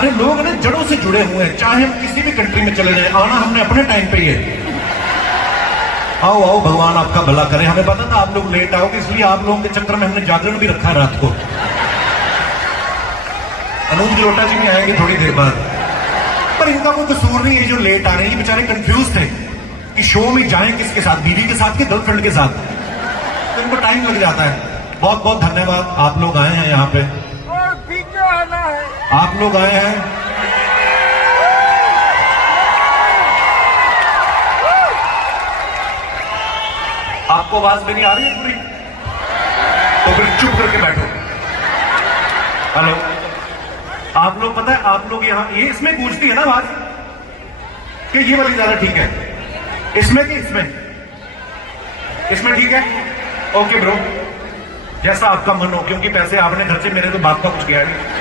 हमारे लोग ना जड़ों से जुड़े हुए हैं, चाहे हम किसी भी कंट्री में चले जाए, आना हमने अपने टाइम पे ही है। आओ आओ, भगवान आपका भला करे। हमें पता था आप लोग लेट आओगे, इसलिए आप लोगों के चक्कर में हमने जागरण भी रखा रात को। अनूप जलोटा जी भी आएंगे थोड़ी देर बाद, पर इनका कोई कसूर नहीं है जो लेट आ रहे हैं। ये बेचारे कंफ्यूज थे कि शो में जाएं किसके साथ, बीवी के साथ कि गर्लफ्रेंड के साथ, तो इनको टाइम लग जाता है। बहुत बहुत धन्यवाद, आप लोग आए हैं यहाँ पे, आप लोग आए हैं। आपको आवाज मेरी आ रही है पूरी? तो फिर चुप करके बैठो। हेलो, आप लोग पता है, आप लोग यहाँ ये इसमें गूंजती है ना आवाज कि ये वाली ज्यादा ठीक है, इसमें कि इसमें? इसमें ठीक है, ओके ब्रो, जैसा आपका मन हो, क्योंकि पैसे आपने घर से, मेरे तो बाप का कुछ गया नहीं।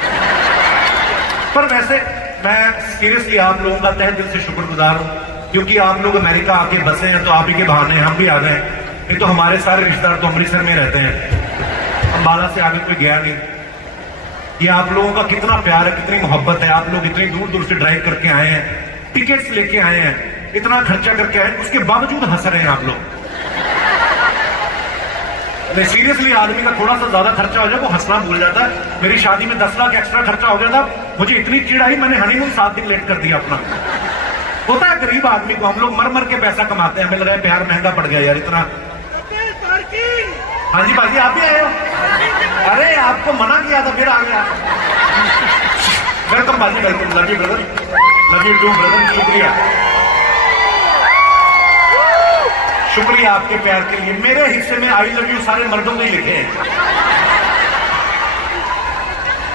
पर वैसे मैं सीरियसली आप लोगों का तहे दिल से शुक्रगुजार हूं, क्योंकि आप लोग अमेरिका आके बसे हैं तो आप ही के बहाने हम भी आ गए। नहीं तो हमारे सारे रिश्तेदार तो अमृतसर में रहते हैं, अंबाला से आगे कोई गया नहीं। ये आप लोगों का कितना प्यार है, कितनी मोहब्बत है। आप लोग इतनी दूर दूर से ड्राइव करके आए हैं, टिकट्स लेके आए हैं, इतना खर्चा करके आए, उसके बावजूद हंस रहे हैं आप लोग। सीरियसली आदमी का थोड़ा सा ज्यादा खर्चा हो जाए वो हंसना भूल जाता है। मेरी शादी में 10 लाख एक्स्ट्रा खर्चा हो गया था, मुझे इतनी चिढ़ आई, मैंने हनीमून 7 दिन लेट कर दिया अपना। होता है गरीब आदमी को, हम लोग मर मर के पैसा कमाते हैं, हमें लगा प्यार महंगा पड़ गया यार इतना। हाँ जी भाजी, आप भी आए हो? अरे आपको मना किया था, फिर आ गया। वेलकम भाजी, welcome. Love you brother, love you too brother. शुक्रिया, शुक्रिया आपके प्यार के लिए। मेरे हिस्से में आई लव यू सारे मर्दों ने लिखे हैं।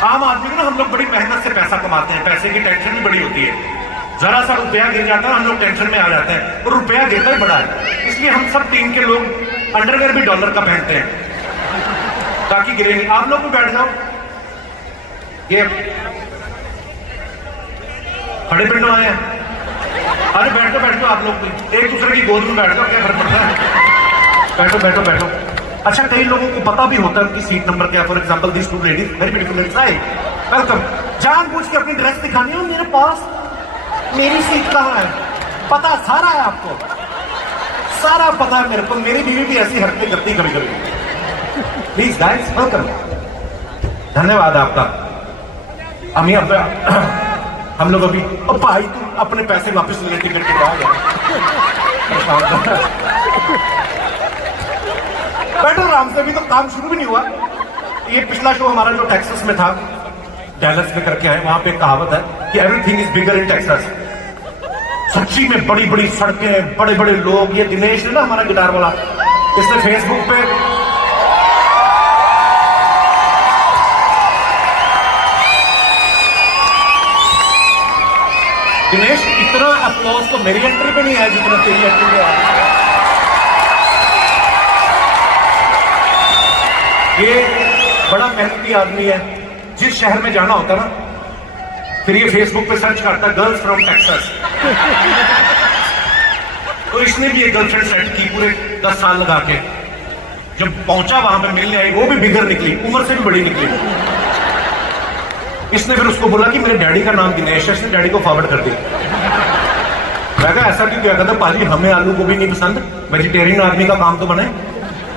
आम आदमी को ना हम लोग बड़ी मेहनत से पैसा कमाते हैं, पैसे की टेंशन भी बड़ी होती है। जरा सा रुपया गिर जाता है हम लोग टेंशन में आ जाते हैं, और रुपया गिरता ही बड़ा है। इसलिए हम सब टीम के लोग अंडरवेयर भी डॉलर का पहनते हैं ताकि गिरे नहीं। आप लोग भी बैठ जाओ, ये खड़े पिंडों आए हैं। अरे बैठो बैठो, आप लोग भी एक दूसरे की गोद में बैठ जाओ, क्या फर्क पड़ता है? बैठो बैठो बैठो। अच्छा, कई लोगों को पता भी होता है उनकी सीट नंबर क्या। For example this two ladies very beautiful, welcome. जानबूझ के अपनी ड्रेस दिखानी हो, मेरे पास मेरी सीट कहाँ है, पता सारा है आपको, सारा पता है मेरे को। मेरी बीवी भी ऐसी हरकतें करती कभी कभी। प्लीज गाइस, वेलकम, धन्यवाद आपका। अमी अब हम लोग अभी, ओ भाई तू अपने पैसे वापस ले, टिकट के बाद बैठो आराम से, अभी तो काम शुरू भी नहीं हुआ। ये पिछला शो हमारा जो टेक्सास में था, डैलस में करके आए, वहां पे कहावत है कि everything is bigger in Texas. सच्ची में बड़ी बड़ी सड़कें, बड़े बड़े लोग। ये दिनेश है ना हमारा गिटार वाला, इसने फेसबुक पे दिनेश इतना अप्लॉज तो मेरी एंट्री पे नहीं आया जितना तेरी एंट्री पे आया। ये बड़ा मेहनती आदमी है। जिस शहर में जाना होता ना, फिर ये फेसबुक पे सर्च करता गर्ल्स फ्रॉम टेक्सास। तो इसने भी एक गर्लफ्रेंड सेट की पूरे 10 साल लगा के। जब पहुंचा वहां पे मिलने आई, वो भी बिगर निकली, उम्र से भी बड़ी निकली। इसने फिर उसको बोला कि मेरे डैडी का नाम दिनेश है, इसने डैडी को फॉरवर्ड कर दिया। मैं कहा ऐसा क्यों किया? कहता पाजी हमें आलू गोभी नहीं पसंद, वेजिटेरियन आदमी का काम तो बने।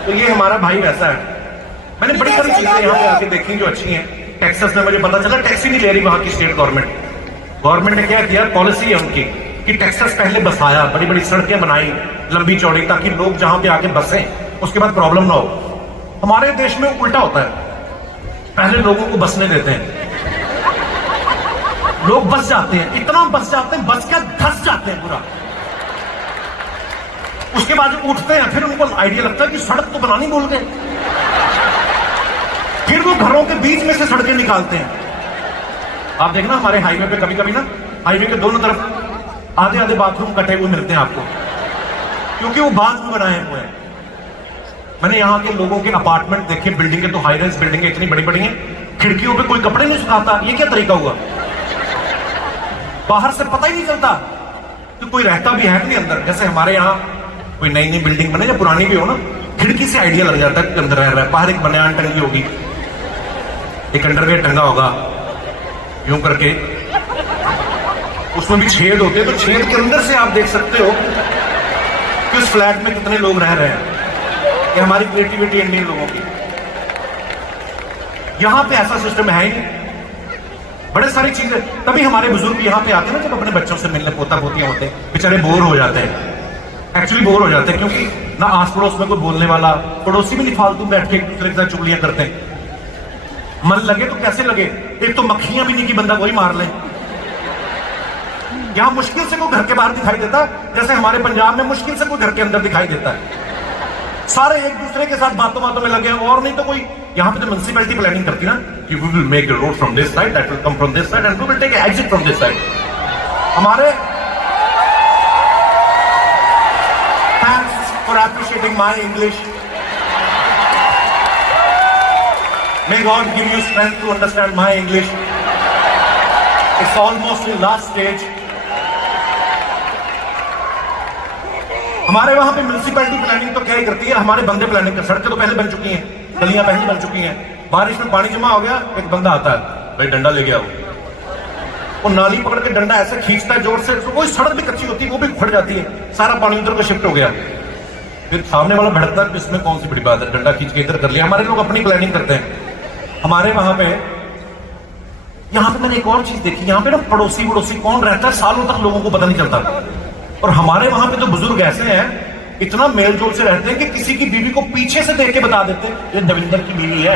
तो ये हमारा भाई वैसा है। मैंने बड़ी सारी चीजें यहाँ पे आके देखी जो अच्छी हैं। टेक्सास में मुझे पता चला टैक्सी नहीं ले रही वहां की स्टेट गवर्नमेंट ने क्या किया, पॉलिसी है उनकी कि टेक्सास पहले बसाया, बड़ी बड़ी सड़कें बनाई लंबी चौड़ी, ताकि लोग जहां पे आके बसें उसके बाद प्रॉब्लम ना हो। हमारे देश में उल्टा होता है, पहले लोगों को बसने देते हैं, लोग बस जाते हैं, इतना बस जाते हैं, बस क्या धस जाते हैं पूरा। उसके बाद जो उठते हैं फिर उनको आइडिया लगता है कि सड़क तो बनानी भूल गए, फिर वो घरों के बीच में से सड़कें निकालते हैं। आप देखना हमारे हाईवे पे कभी कभी ना, हाईवे के दोनों तरफ आधे आधे बाथरूम कटे हुए मिलते हैं आपको, क्योंकि वो बांध में बनाए हुए हैं। मैंने यहाँ के लोगों के अपार्टमेंट देखे, बिल्डिंगें तो हाई रेंज बिल्डिंगें इतनी बड़ी बड़ी हैं, खिड़कियों पे कोई कपड़े नहीं सुखाता। ये क्या तरीका हुआ? बाहर से पता ही नहीं चलता कि कोई रहता भी है कि नहीं अंदर। जैसे हमारे यहाँ कोई नई नई बिल्डिंग बने या पुरानी भी हो ना, खिड़की से आइडिया लग जाता है कि अंदर रह रहा है। बाहर एक बनियान टंगी होगी, एक अंडरवेयर टंगा होगा यूं करके, उसमें भी छेद होते हैं, तो छेद के अंदर से आप देख सकते हो कि उस फ्लैट में कितने लोग रह रहे हैं। ये हमारी क्रिएटिविटी इंडियन लोगों की। यहां पे ऐसा सिस्टम है ही नहीं। बड़े सारी चीजें, तभी हमारे बुजुर्ग यहां पे आते हैं ना, जब अपने बच्चों से मिलने, पोता पोतियां होते हैं, बेचारे बोर हो जाते हैं, एक्चुअली बोर हो जाते हैं, क्योंकि ना आस पड़ोस में कोई बोलने वाला, पड़ोसी भी नहीं फालतू बैठ के एक दूसरे के साथ चुगलियां करते हैं। मन लगे तो कैसे लगे, एक तो मक्खियां भी नहीं कि बंदा वही मार ले। यहां मुश्किल से कोई घर के बाहर दिखाई देता, जैसे हमारे पंजाब में मुश्किल से कोई घर के अंदर दिखाई देता है। सारे एक दूसरे के साथ बातों बातों में लगे हैं, और नहीं तो कोई यहां पे तो म्युनिसिपैलिटी प्लानिंग करती ना कि we will make the road from this side, that will come from this side and we will take exit from this side. हमारे thanks for appreciating my English. May God give you strength to understand my English. It's almost the last stage. हमारे वहां पे municipality planning तो क्या ही करती है, हमारे बंदे प्लानिंग कर। सड़कें तो पहले बन चुकी हैं, गलियां पहले बन चुकी हैं, बारिश में पानी जमा हो गया, एक बंदा आता है, भाई डंडा ले गया वो नाली पकड़ के डंडा ऐसे खींचता है जोर से, तो कोई सड़क भी कच्ची होती है वो भी फट जाती है, सारा पानी उधर को शिफ्ट हो गया। फिर सामने वाला भड़कता है, इसमें कौन सी बड़ी बात है, डंडा खींच के इधर कर लिया। हमारे लोग अपनी प्लानिंग करते हैं। हमारे वहां पे, यहां पे मैंने एक और चीज देखी, यहां पे ना पड़ोसी वड़ोसी कौन रहता है सालों तक लोगों को पता नहीं चलता। और हमारे वहां पे तो बुजुर्ग ऐसे हैं, इतना मेल जोल से रहते हैं कि किसी की बीवी को पीछे से देख के बता देते हैं ये दविंदर की बीवी है।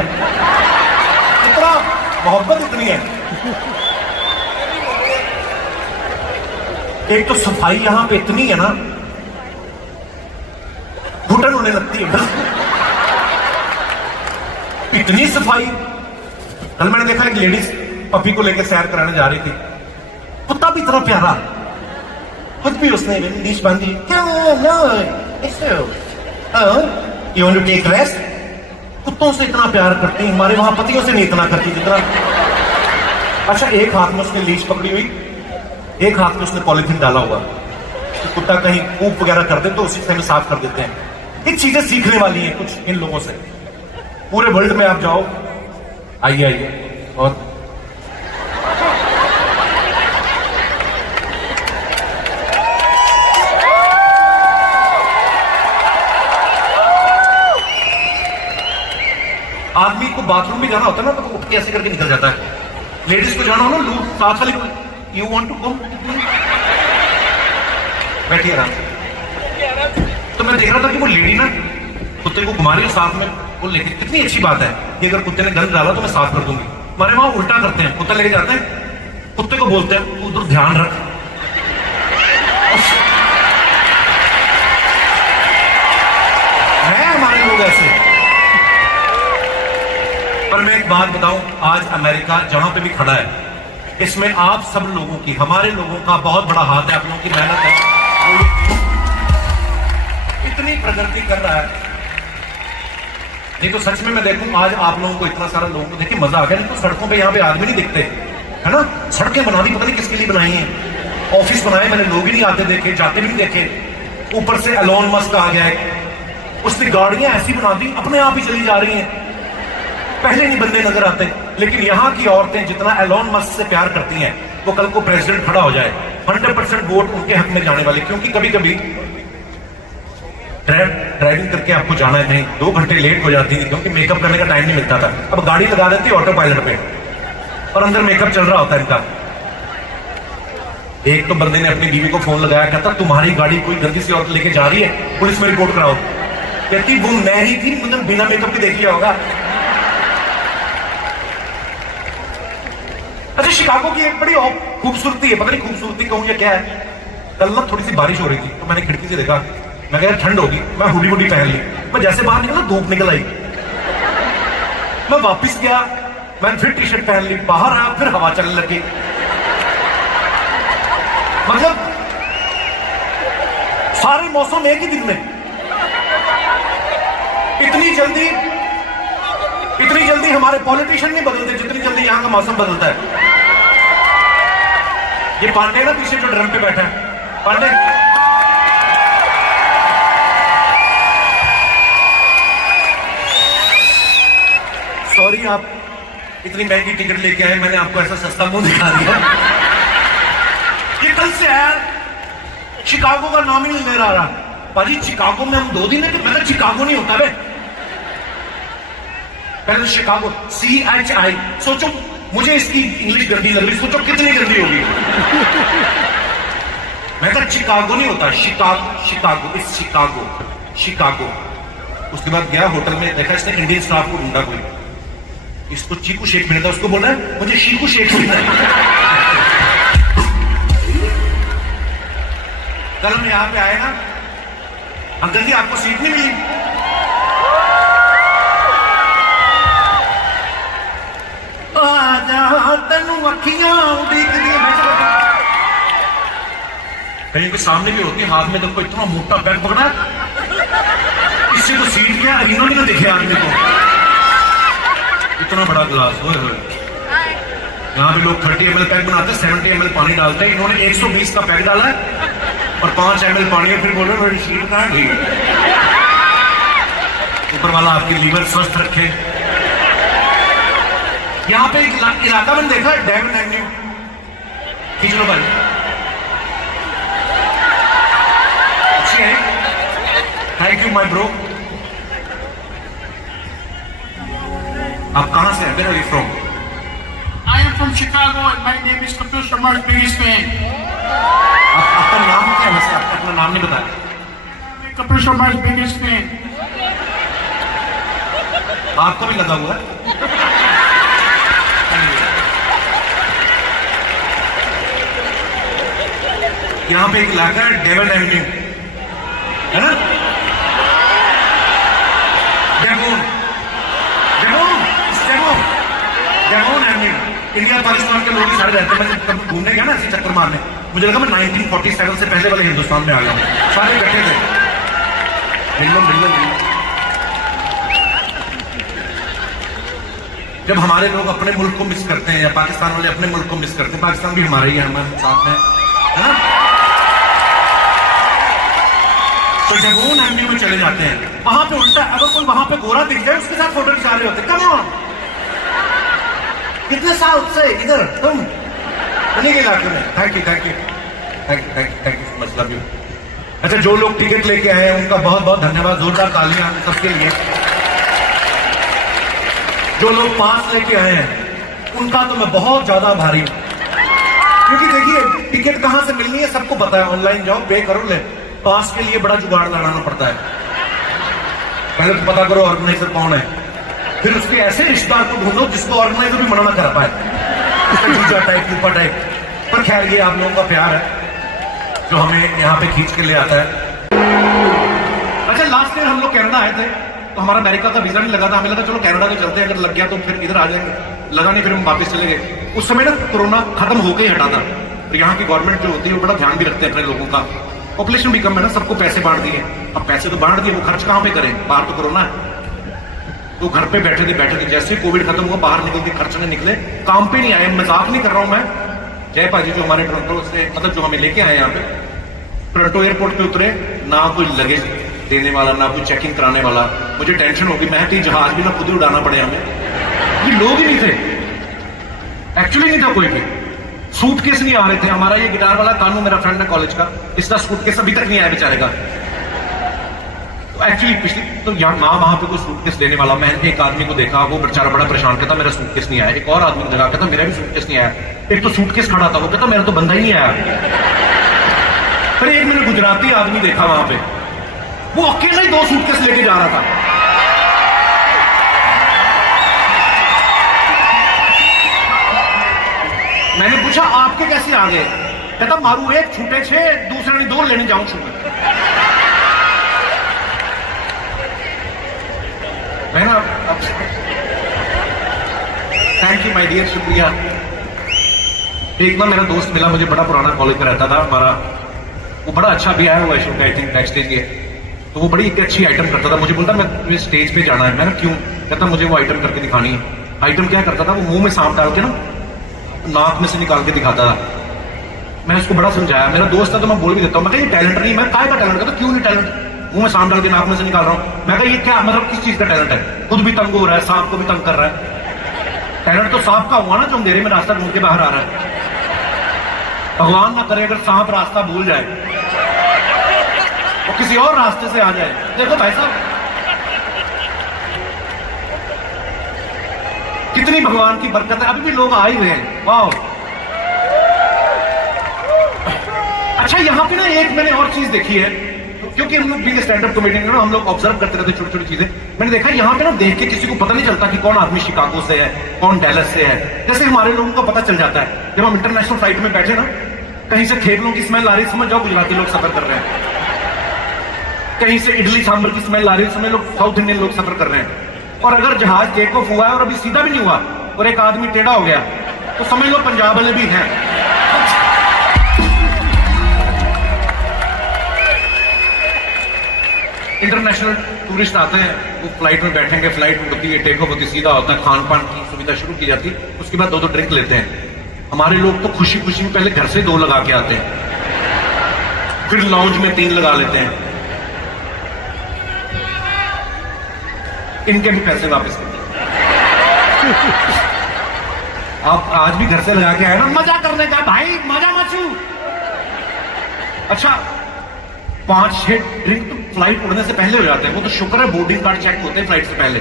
इतना मोहब्बत इतनी है। एक तो सफाई यहां पे इतनी है ना, घुटन होने लगती है बस, इतनी सफाई। कल मैंने देखा एक लेडीज पपी को लेकर सैर कराने जा रही थी, कुत्ता भी इतना प्यारा, खुद भी उसने लीश बांधी, you want to take rest. कुत्तों से इतना प्यार करती है, हमारे वहां पतियों से नहीं इतना करती जितना। अच्छा, एक हाथ में उसने लीश पकड़ी हुई, एक हाथ में उसने पॉलिथीन डाला हुआ, तो कुत्ता कहीं ऊप वगैरह कर दे तो उसी से हमें साफ कर देते हैं। ये चीजें सीखने वाली हैं कुछ इन लोगों से। पूरे वर्ल्ड में आप जाओ, आइए आइए। और आदमी को बाथरूम भी जाना होता है ना, तो उठ के ऐसे करके निकल जाता है। लेडीज को जाना हो ना, लूट साथ वाली को, यू वांट टू कम, बैठिए आराम से। तो मैं देख रहा था कि वो लेडी ना कुत्ते को घुमा रही है साथ में, वो लेके, कितनी अच्छी बात है कि अगर कुत्ते ने गंद डाला तो मैं साफ कर दूंगी। हमारे वहां उल्टा करते हैं, कुत्ता लेके जाते हैं, कुत्ते को बोलते हैं उधर ध्यान रख। है हमारे लोग ऐसे। पर मैं एक बात बताऊं, आज अमेरिका जहां पे भी खड़ा है, इसमें आप सब लोगों की, हमारे लोगों का बहुत बड़ा हाथ है, आप लोगों की मेहनत है, इतनी प्रगति कर रहा है। नहीं तो सच में मैं देखूं आज आप लोगों को, इतना सारा लोगों को देखिए मजा आ गया। नहीं तो सड़कों पे यहाँ पे आदमी नहीं दिखते, है ना। सड़कें बना दी, पता नहीं किसके लिए बनाई हैं, ऑफिस बनाए, मैंने लोग ही नहीं आते देखे, जाते भी नहीं देखे। ऊपर से एलोन मस्क आ गया है, उसने गाड़ियां ऐसी बना दी अपने आप ही चली जा रही हैं, पहले नहीं बंदे नजर आते। लेकिन यहाँ की औरतें जितना एलोन मस्क से प्यार करती हैं, वो कल को प्रेसिडेंट खड़ा हो जाए 100% वोट उनके हक में जाने वाले। क्योंकि कभी कभी ड्राइविंग करके आपको जाना है कहीं, 2 घंटे लेट हो जाती थी क्योंकि मेकअप करने का टाइम नहीं मिलता था। अब गाड़ी लगा देती ऑटो पायलट पे और अंदर मेकअप चल रहा होता है इनका। एक तो बंदे ने अपनी बीवी को फोन लगाया, कहता तुम्हारी गाड़ी कोई गंदी सी औरत लेके जा रही है, पुलिस में रिपोर्ट कराओ। कहती वो मैं ही थी, मतलब बिना मेकअप के देख लिया होगा। अच्छा, शिकागो की एक बड़ी खूबसूरती है, पता नहीं खूबसूरती कहूं या क्या है। कल ना थोड़ी सी बारिश हो रही थी, तो मैंने खिड़की से देखा, मैं कहा ठंड होगी, मैं हुडी वुडी पहन ली। मैं जैसे बाहर निकला धूप निकल आई, मैं वापिस गया, मैंने फिर टी शर्ट पहन ली, बाहर आया, फिर हवा चलने लगी। मतलब सारे मौसम एक ही दिन में। इतनी जल्दी हमारे पॉलिटिशियन नहीं बदलते जितनी जल्दी यहां का मौसम बदलता है। ये पांडे ना पीछे जो ड्रम पे बैठा है, पांडे, सॉरी आप इतनी महंगी टिकट लेके आए, मैंने आपको ऐसा सस्ता मुंह दिखा दिया। ये कल से यार शिकागो का नाम ही नहीं ले रहा। भाजी शिकागो में हम 2 दिन है, मैं शिकागो नहीं होता बे। पहले तो शिकागो CHI, सोचो मुझे इसकी इंग्लिश गंदी लग रही, सोचो कितनी गंदी होगी। मैं तो शिकागो नहीं होता, शिकागो इस शिकागो। उसके बाद गया होटल में, देखा इसने इंडियन स्टाफ को ढूंढा कोई, इसको चीकू शेक मिलता, उसको बोला मुझे शीकू शेक मिलता है। कल हम यहां पे आए ना, अंकल जी आपको सीट नहीं मिली। तेनू अखियां कहीं के सामने भी होती, हाथ में तो कोई इतना मोटा बैग पकड़ा, इससे तो सीट क्या इन्होंने तो दिखे आदमी को, इतना बड़ा गिलास। यहाँ पे लोग 30 ml पैक बनाते, 70 ml पानी डालते हैं, इन्होंने 120 का पैक डाला है और 5 ml पानी, और फिर बोले मेरी सीट कहाँ गई। ऊपर वाला आपकी लीवर स्वस्थ रखे। यहाँ पे एक इलाका मैंने देखा है, डेविन एवेन्यू, खींच लो भाई, अच्छी है, थैंक यू माय ब्रो। आप कहां से हैं? Where are you from? I am from Chicago and my name is Kapil Sharma's biggest fan. आपका नाम क्या है? वैसे आपने अपना नाम नहीं बताया। Kapil Sharma's biggest fan. आपको भी लगा हुआ है? यहाँ पे एक इलाका है डेविन एवेन्यू, है ना? Devon Avenue. इंडिया पाकिस्तान के लोग ही सारे रहते हैं। मैं जब घूमने गया ना ऐसे चक्कर मारने, मुझे लगा मैं 1947 से पहले वाले हिंदुस्तान में आ गया हूँ। सारे इकट्ठे थे, मिलम। जब हमारे लोग अपने मुल्क को मिस करते हैं, या पाकिस्तान वाले अपने मुल्क को मिस करते हैं, पाकिस्तान भी हमारे ही है, हमारे साथ में, है ना? तो डेवोन एवेन्यू में चले जाते हैं, वहां पे उल्टा, अगर कोई वहां पे गोरा दिख जाए उसके साथ फोटो खिंचा रहे होते। कम ऑन, कितने साल से इधर तुम उन्हीं के इलाके में। Thank you much, love you. अच्छा, जो लोग टिकट लेके आए हैं उनका बहुत बहुत धन्यवाद, जोरदार तालियां सबके लिए। जो लोग पास लेके आए हैं उनका तो मैं बहुत ज्यादा आभारी हूं, क्योंकि देखिए टिकट कहां से मिलनी है सबको पता है, ऑनलाइन जाओ पे करो, ले। पास के लिए बड़ा जुगाड़ लगाना पड़ता है, पहले तो पता करो ऑर्गेनाइजर कौन है, फिर उसके ऐसे रिश्तेदार को ढूंढो जिसको ऑर्गेनाइजर भी मना ना कर पाए, जीजा टाइप, ऊपर टाइप। पर खैर ये आप लोगों का प्यार है जो हमें यहाँ पे खींच के ले आता है। अच्छा, लास्ट ईयर हम लोग कनाडा आए थे, तो हमारा अमेरिका का वीजा नहीं लगा था, हमें लगा चलो कनाडा तो चलते हैं, अगर लग गया तो फिर इधर आ जाएंगे, लगा नहीं, फिर हम वापस चले गए। उस समय ना कोरोना खत्म होकर ही हटा था, और यहाँ की गवर्नमेंट जो होती है वो बड़ा ध्यान भी रखते हैं अपने लोगों का। पॉपुलेशन भी कम है ना, सबको पैसे बांट दिए। अब पैसे तो बांट दिए, वो खर्च कहाँ पे करें, बाहर तो कोरोना है। तो घर पे बैठे थे, जैसे कोविड खत्म हुआ बाहर निकल के खर्चने निकले, काम पे नहीं आए। मजाक नहीं कर रहा हूं मैं। जय पाजी जो हमारे टोरंटो से, मतलब जो हमें लेके आए यहाँ पे, टोरंटो एयरपोर्ट पे उतरे, ना कोई लगेज देने वाला, ना कोई चेकिंग कराने वाला। मुझे टेंशन होगी, मैं कहीं जहाज भी ना खुद ही उड़ाना पड़े हमें। ये लोग ही नहीं थे, एक्चुअली नहीं था कोई भी। सूटकेस नहीं आ रहे थे। हमारा ये गिटार वाला कानू, मेरा फ्रेंड है कॉलेज का, इसका सूटकेस अभी तक नहीं आया बेचारे का। एक्चुअली पिछली तो यहाँ वहां पे कोई सूटकेस देने वाला, मैंने एक आदमी को देखा, वो बेचारा बड़ा परेशान, कहता मेरा सूटकेस नहीं आया। एक और आदमी को देखा, कहता मेरा भी सूटकेस नहीं आया। एक तो सूटकेस खड़ा था, वो कहता मेरा तो बंदा ही नहीं आया। फिर एक मैंने गुजराती आदमी देखा वहां पे, वो अकेला ही 2 सूटकेस लेके जा रहा था। मैंने पूछा आपके कैसे आ गए, कहता मारू एक छूटे 6, दूसरे ने 2 लेने जाऊं छूटे। मैं ना थैंक यू माय डियर, शुक्रिया। एक बार मेरा दोस्त मिला मुझे, बड़ा पुराना कॉलेज में रहता था हमारा, वो बड़ा अच्छा भी आया हुआ है, आई थिंक बैक स्टेज के, तो वो बड़ी अच्छी आइटम करता था। मुझे बोलता मैं स्टेज पे जाना है। मैंने क्यों, कहता मुझे वो आइटम करके दिखानी है। आइटम क्या करता था, वो मुंह में सांप डाल के ना नाक में से निकाल के दिखाता था। मैं उसको बड़ा समझाया, मेरा दोस्त था तो मैं बोल भी देता हूँ, मैं ये टैलेंट नहीं, मैं काय का टैलेंट, कहता क्यों नहीं टैलेंट, मुंह में सांप डाल के नाक में से निकाल रहा हूं। मैं कहा ये क्या मतलब, किस चीज का टैलेंट है, खुद भी तंग हो रहा है, सांप को भी तंग कर रहा है। टैलेंट तो सांप का हुआ ना जो अंधेरे में रास्ता ढूंढ के बाहर आ रहा है। भगवान ना करे अगर सांप रास्ता भूल जाए, वो किसी और रास्ते से आ जाए। देखो भाई साहब, कितनी भगवान की बरकत है, अभी भी लोग आ ही रहे हैं। वाह। अच्छा, यहां पे ना एक मैंने और चीज देखी है, क्योंकि हम लोग भी स्टैंड अप कॉमेडियन है ना, हम लोग ऑब्जर्व करते रहते छोटी छोटी चीजें। मैंने देखा यहाँ पे ना, देख के किसी को पता नहीं चलता कि कौन आदमी शिकागो से है, कौन डैलस से है। जैसे हमारे लोगों को पता चल जाता है जब हम इंटरनेशनल फ्लाइट में बैठे ना, कहीं से थेपलों की स्मेल आ रही, समझ जाओ गुजराती लोग सफर कर रहे हैं। कहीं से इडली सांभर की स्मेल आ रही, समझ लोग साउथ इंडियन लोग सफर कर रहे हैं। और अगर जहाज टेक ऑफ हुआ है और अभी सीधा भी नहीं हुआ और एक आदमी टेढ़ा हो गया, तो समझ लो पंजाब वाले भी हैं। इंटरनेशनल टूरिस्ट आते हैं, वो फ्लाइट में बैठेंगे, फ्लाइट होती है, टेक ऑफ होती, सीधा होता है, खान पान की सुविधा शुरू की जाती है, उसके बाद 2-2 ड्रिंक लेते हैं। हमारे लोग तो खुशी खुशी में पहले घर से 2 लगा के आते हैं, फिर लॉन्ज में 3 लगा लेते हैं। इनके भी पैसे वापस करते हैं। आप आज भी घर से लगा के आए ना, मजा करने का भाई, मजा मचू। अच्छा, 5-6 ड्रिंक तो फ्लाइट उड़ने से पहले हो जाते हैं। वो तो शुक्र है बोर्डिंग कार्ड चेक होते हैं फ्लाइट से पहले,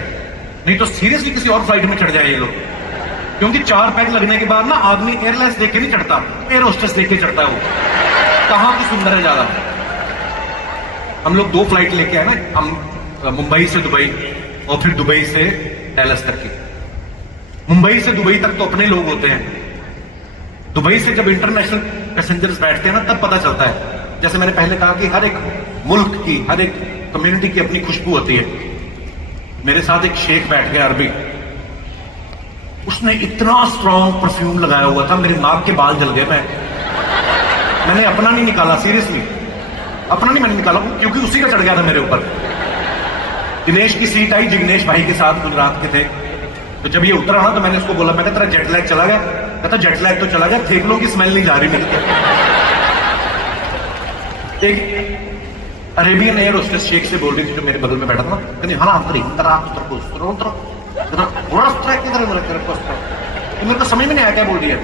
नहीं तो सीरियसली किसी और फ्लाइट में चढ़ जाए ये लोग। क्योंकि 4 पैक लगने के बाद ना आदमी एयरलाइंस देख के नहीं चढ़ता, एयर होस्टेस देख के चढ़ता है। वो कहां की सुंदर है ज्यादा। हम लोग 2 फ्लाइट लेके आए ना, हम मुंबई से दुबई और फिर दुबई से डैलस तक की। मुंबई से दुबई तक तो अपने लोग होते हैं, दुबई से जब इंटरनेशनल पैसेंजर्स बैठते हैं ना, तब पता चलता है। जैसे मैंने पहले कहा कि हर एक मुल्क की, हर एक कम्युनिटी की अपनी खुशबू होती है। मेरे साथ एक शेख बैठ गया अरबी, उसने इतना स्ट्रॉन्ग परफ्यूम लगाया हुआ था, मेरे नाक के बाल जल गए। मैंने अपना नहीं निकाला, सीरियसली अपना नहीं मैंने निकाला, क्योंकि उसी का चढ़ गया था मेरे ऊपर। दिनेश की सीट आई, जिग्नेश भाई के साथ गुजरात के थे, तो जब ये उतरा ना तो मैंने उसको बोला, मैं तेरा जेट लैग चला गया? कहता जेट लैग तो चला गया, थेपलों की स्मेल नहीं जा रही मेरी। एक अरेबियन एयर होस्टेस शेख से बोल रही थी, जो मेरे बगल में बैठा था ना, कहती हाँ मेरे को समझ में नहीं आया क्या बोल रही है।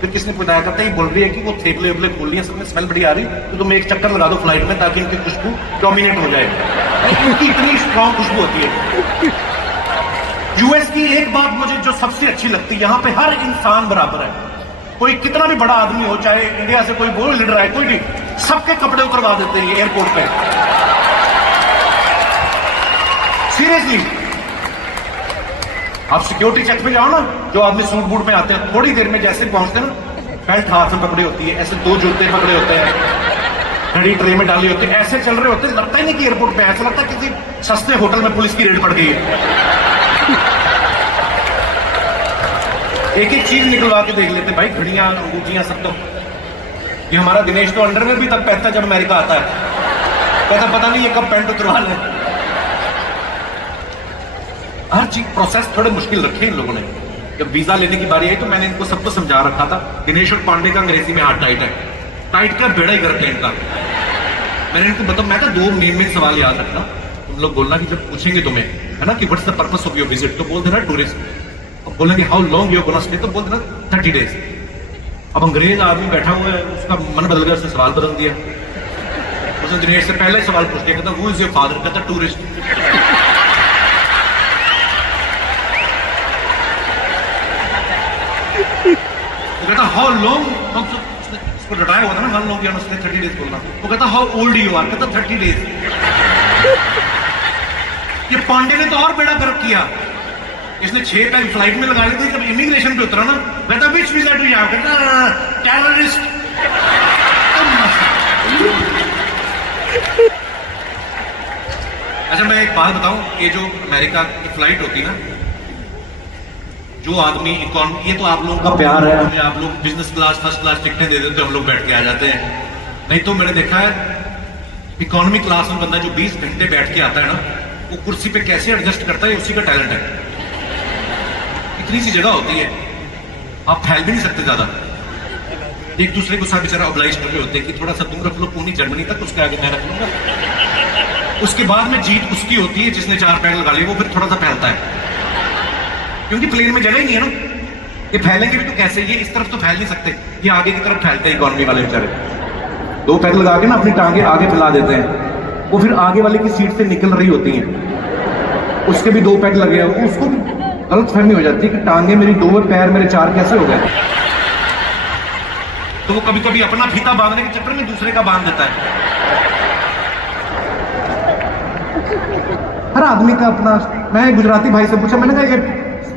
फिर किसने बताया, करता ही बोल रही है कि वो थेपले उबले खोल लिया, सबने स्मेल बड़ी आ रही, तो तुम एक चक्कर लगा दो फ्लाइट में, ताकि इनकी खुशबू डोमिनेट हो जाए। इनकी इतनी स्ट्रॉन्ग खुशबू होती है। यूएस की एक बात मुझे जो सबसे अच्छी लगती है, यहां पे हर इंसान बराबर है। कोई कितना भी बड़ा आदमी हो, चाहे इंडिया से कोई बोल लीडर है, कोई नहीं, सबके कपड़े उतरवा देते हैं एयरपोर्ट पे। सीरियसली, आप सिक्योरिटी चेक पे जाओ ना, जो आदमी सूट बूट में आते हैं, थोड़ी देर में जैसे पहुंचते हैं ना, बेल्ट हाथ में पकड़ी होती है, ऐसे 2 जूते पकड़े होते हैं, घड़ी ट्रे में डाली होती है, ऐसे चल रहे होते हैं, लगता ही नहीं कि एयरपोर्ट पे, ऐसा लगता है किसी सस्ते होटल में पुलिस की रेड पड़ गई है। एक एक चीज निकलवा के देख लेते भाई, घड़ियां, अंगूठियां, सब। तो ये हमारा दिनेश तो अंडरवेयर भी तब पहनता है जब अमेरिका आता है, कहता पता नहीं ये कब पैंट उतरवा ले। हर चीज प्रोसेस थोड़े मुश्किल रखे इन लोगों ने। जब वीजा लेने की बारी आई तो मैंने इनको सबको समझा रखा था, दिनेश और पांडे का अंग्रेजी में हाथ टाइट है, टाइट का बेड़ा ही करके इनका। मैंने इनको बताया, मैं 2 मेन सवाल याद रखना, तुम लोग बोलना कि जब पूछेंगे तुम्हें, है ना, कि what's the purpose of your visit, तो बोल देना टूरिस्ट। बोलेंगे how long you gonna stay, तो बोल देना 30 डेज। अब अंग्रेज आदमी बैठा हुआ है, उसका मन बदल गया, उसने सवाल बदल दिया। उसने दिनेश से पहले सवाल पूछ दिया, कहता हु इज योर फादर, कहता टूरिस्ट। वो कहता हाउ लॉन्ग, उसको डटाया हुआ था ना, हाउ लॉन्ग यू उसने 30 डेज बोलना। वो कहता हाउ ओल्ड यू आर, कहता 30 डेज। ये पांडे ने तो और बेड़ा गर्क किया, इसने 6 पैक फ्लाइट में लगा ली थी। जब इमिग्रेशन पे उतरा ना, कहता विच वीजा डू यू हैव, कहता टेररिस्ट। अच्छा, मैं एक बात बताऊं, ये जो अमेरिका की फ्लाइट होती है ना, जो आदमी इकोनॉमी, ये तो आप लोगों का प्यार है, हमें आप लोग बिजनेस क्लास, फर्स्ट क्लास टिकटें दे देते, हम लोग बैठ के आ जाते हैं। नहीं तो मैंने देखा है, इकोनॉमी क्लास में बंदा जो 20 घंटे बैठ के आता है ना, वो कुर्सी पे कैसे एडजस्ट करता है, उसी का टैलेंट है। इतनी सी जगह होती है, आप फैल भी नहीं सकते ज्यादा। एक दूसरे को साथ बेचारा ऑब्लाइज कर रहे होते हैं कि थोड़ा सा तुम रख लो पूरी जर्मनी तक, उसके आगे मैं रख लूंगा। उसके बाद में जीत उसकी होती है जिसने 4 पैक लगा लिए, वो फिर थोड़ा सा फैलता है, क्योंकि प्लेन में जगह ही नहीं है ना। ये फैलेंगे भी तो कैसे, ये इस तरफ तो फैल नहीं सकते, ये आगे की तरफ फैलते हैं इकोनॉमी वाले बेचारे। दो पैग लगा के ना अपनी टांगे आगे फैला देते हैं, वो फिर आगे वाले की सीट से निकल रही होती हैं, उसके भी दो पैग लगे हैं, उसको भी गलत फहमी हो जाती है कि टांगे मेरी दो और पैर मेरे चार कैसे हो गए। तो वो कभी कभी अपना फीता बांधने के चक्कर में दूसरे का बांध देता है। हर आदमी का अपना। मैं गुजराती भाई से पूछा, मैंने कहा ये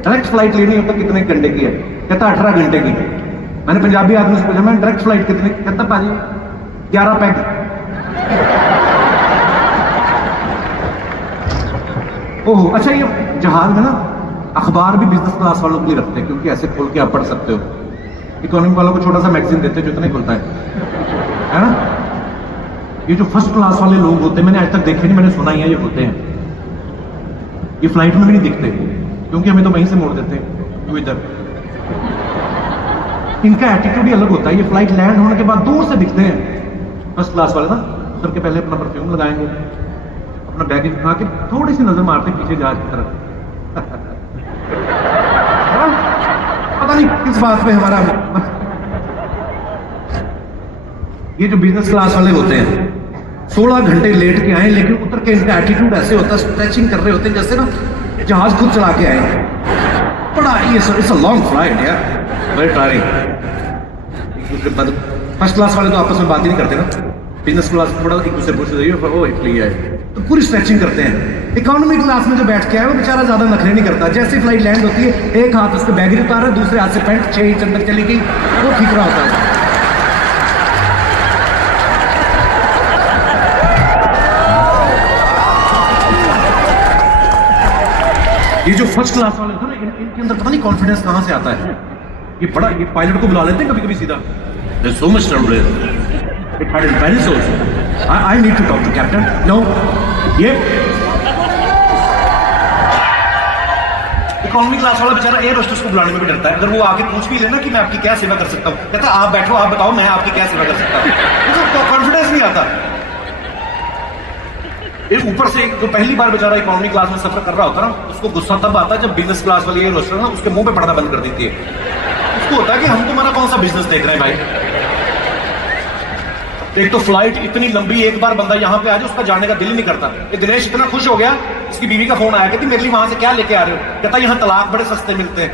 डायरेक्ट फ्लाइट लेनी हो तो कितने घंटे की है? कहता 18 घंटे की। मैंने पंजाबी आदमी से पूछा, मैं डायरेक्ट फ्लाइट कितने? कहता पाजी 11 पैग। ओह अच्छा, ये जहाज में ना अखबार भी बिजनेस क्लास वालों के लिए रखते हैं, क्योंकि ऐसे खोल के आप पढ़ सकते हो। इकोनॉमी वालों को छोटा सा मैगजीन देते हैं जो इतना ही खुलता है ना। ये जो फर्स्ट क्लास वाले लोग होते हैं, मैंने आज तक देखे नहीं, मैंने सुना ही है ये होते हैं, ये फ्लाइट में भी नहीं दिखते, क्योंकि हमें तो वहीं से मोड़ देते हैं तू इधर। इनका एटीट्यूड ही अलग होता है। ये फ्लाइट लैंड होने के बाद दूर से दिखते हैं फर्स्ट क्लास वाले ना, उतर के पहले अपना परफ्यूम लगाएंगे, अपना बैगेज उठा के थोड़ी सी नजर मारते पीछे जहाज की तरफ। पता नहीं किस बात पे हमारा। ये जो बिजनेस क्लास वाले होते हैं 16 घंटे लेट के आए, लेकिन उतर के इनका एटीट्यूड ऐसे होता है, स्ट्रेचिंग कर रहे होते हैं जैसे ना जहाज खुद चला के आए। बड़ा ये इट्स अ लॉन्ग फ्लाइट यार, वेरी टायरिंग। फर्स्ट क्लास वाले तो आपस में बात ही नहीं करते ना, बिजनेस क्लास बड़ा एक दूसरे पूछते ओ इटली है, तो पूरी स्ट्रेचिंग करते हैं। इकोनॉमी क्लास में जो बैठ के आया वो बेचारा ज्यादा नखरे नहीं करता। जैसे फ्लाइट लैंड होती है, एक हाथ उसके बैगेज उतारा, दूसरे हाथ से पैंट 6 इंच अंदर चली गई, वो ठीक रहा होता है। ये जो फर्स्ट क्लास वाले होते हैं ना, इनके अंदर पता नहीं कॉन्फिडेंस कहां से आता है। ये बड़ा, ये पायलट को बुला लेते हैं कभी कभी सीधा, there's so much turbulence, it had in Paris also, I need to talk to captain, no, ये इकोनॉमी क्लास वाला बेचारा एयर होस्टेस को बुलाने में भी डरता है। अगर वो आके पूछ भी लेना कि मैं आपकी क्या सेवा कर सकता हूँ, कहता आप बैठो, आप बताओ मैं आपकी क्या सेवा कर सकता हूँ, तो कॉन्फिडेंस नहीं आता। ऊपर से जो पहली बार बेचारा इकोनॉमी क्लास में सफर कर रहा होता ना, उसको गुस्सा तब आता है जब बिजनेस क्लास वाली एयर होस्टेस ना उसके मुंह पे पर्दा बंद कर देती है। उसको होता है कि हम तुम्हारा कौन सा बिजनेस देख रहे हैं भाई। एक तो फ्लाइट इतनी लंबी, एक बार बंदा यहां पे आ जाए उसका जाने का दिल ही नहीं करता। ये दिनेश इतना खुश हो गया, इसकी बीवी का फोन आया, कहती मेरे लिए वहां से क्या लेके आ रहे हो? कहता यहां तलाक बड़े सस्ते मिलते हैं।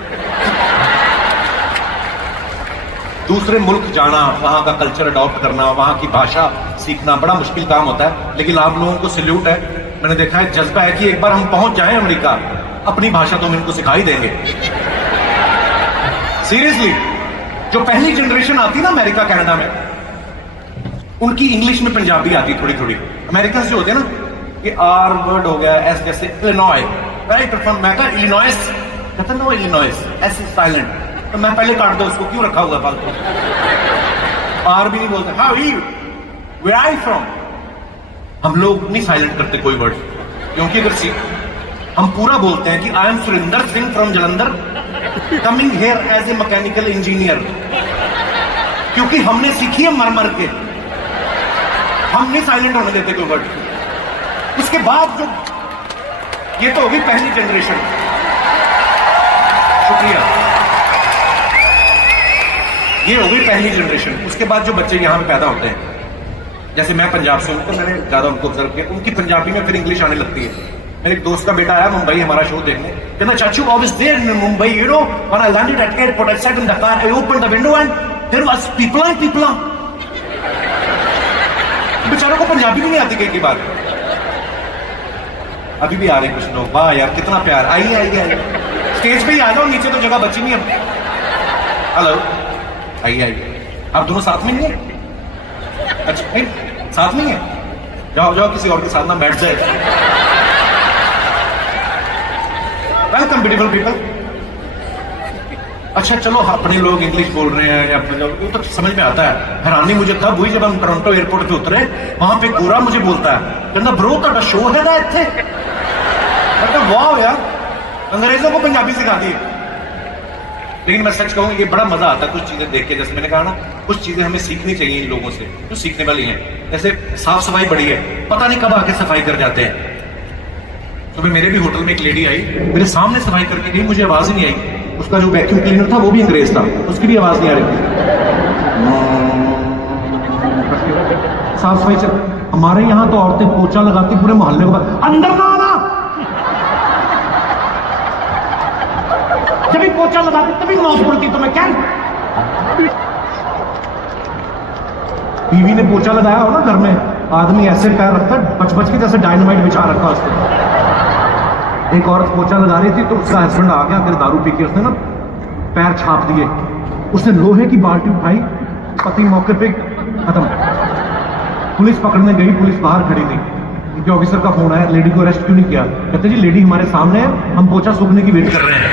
दूसरे मुल्क जाना, वहां का कल्चर अडॉप्ट करना, वहां की भाषा सीखना बड़ा मुश्किल काम होता है, लेकिन आप लोगों को सैल्यूट है। मैंने देखा है जज्बा है कि एक बार हम पहुंच जाएं अमेरिका, अपनी भाषा तो हम इनको सिखाई देंगे। सीरियसली, जो पहली जनरेशन आती ना अमेरिका कनाडा में, उनकी इंग्लिश में पंजाबी आती थोड़ी थोड़ी। अमेरिकन जो होते हैं ना, ये आर वर्ड हो गया, एस जैसे इलिनॉय, राइट फ्रॉम मैं कहा इलिनॉयस, कहता no Illinois, S is silent, तो मैं पहले काट दो उसको, क्यों रखा हुआ फालतू। आर भी नहीं बोलते। How are you, where are you from. हम लोग नहीं साइलेंट करते कोई वर्ड, क्योंकि अगर हम पूरा बोलते हैं कि I am Surendra Singh from Jalandhar coming here as a mechanical engineer, क्योंकक्योंकि हमने सीखी है मर मर के, हम नहीं साइलेंट होने देते कोई वर्ड। उसके बाद जो ये तो होगी पहली जनरेशन, शुक्रिया, ये हो गई पहली जनरेशन। उसके बाद जो बच्चे यहां पे पैदा होते हैं, जैसे मैं पंजाब से हूं तो मैंने ज्यादा उनको ऑब्जर्व किया, उनकी पंजाबी में फिर इंग्लिश आने लगती है। मेरे एक दोस्त का बेटा आया मुंबई हमारा शो देखने, कहना चाचू I was there in Mumbai, you know, when I landed at airport, I sat in the car, I opened the window and there was people. बेचारों को पंजाबी भी नहीं आती कई बार। अभी भी आ रहे कुछ लोग, वाह यार कितना प्यार, आइए स्टेज पे ही आ जाओ, नीचे तो जगह बची नहीं अब। हेलो, आइए, आप दोनों साथ में नहीं है? अच्छा नहीं साथ में ही है, जाओ किसी और के साथ ना बैठ जाए। Welcome beautiful people. अच्छा चलो, अपने लोग इंग्लिश बोल रहे हैं या अपने लोग, वो तो समझ में आता है। हैरानी मुझे तब हुई जब हम टोरंटो एयरपोर्ट पे उतरे, वहां पे गोरा मुझे बोलता है, कहना ब्रो ਤੁਹਾਡਾ शो है ना ਇੱਥੇ। मतलब वाह यार, अंग्रेजों को पंजाबी सिखा दी। लेकिन मैं सच कहूँ ये बड़ा मजा आता है कुछ चीजें देख के। जैसे मैंने कहा ना, कुछ चीजें हमें सीखनी चाहिए इन लोगों से जो सीखने वाली हैं। जैसे साफ सफाई बड़ी है, पता नहीं कब आके सफाई कर जाते हैं। तो मेरे भी होटल में एक लेडी आई, मेरे सामने सफाई करके गई, मुझे आवाज ही नहीं आई। उसका जो वैक्यूम क्लीनर था वो भी अंग्रेज था, उसकी भी आवाज नहीं आ रही थी। साफ सफाई चल। हमारे यहाँ तो औरतें पोछा लगाती पूरे मोहल्ले को अंदर ना आना, जब भी पोछा लगाती तभी मौत पड़ती। तो मैं क्या, बीवी ने पोछा लगाया हो ना घर में, आदमी ऐसे पैर रखता है बच बच के जैसे डायनामाइट बिछा रखा उसने। एक औरत पोछा लगा रही थी तो उसका हस्बैंड आ गया, फिर दारू पी के उसने ना पैर छाप दिए। उसने लोहे की बाल्टी उठाई, पति मौके पे खत्म। पुलिस पकड़ने गई, पुलिस बाहर खड़ी थी, उनके ऑफिसर का फोन आया, लेडी को अरेस्ट क्यों नहीं किया? कहते जी लेडी हमारे सामने है, हम पोछा सूखने की वेट कर रहे हैं।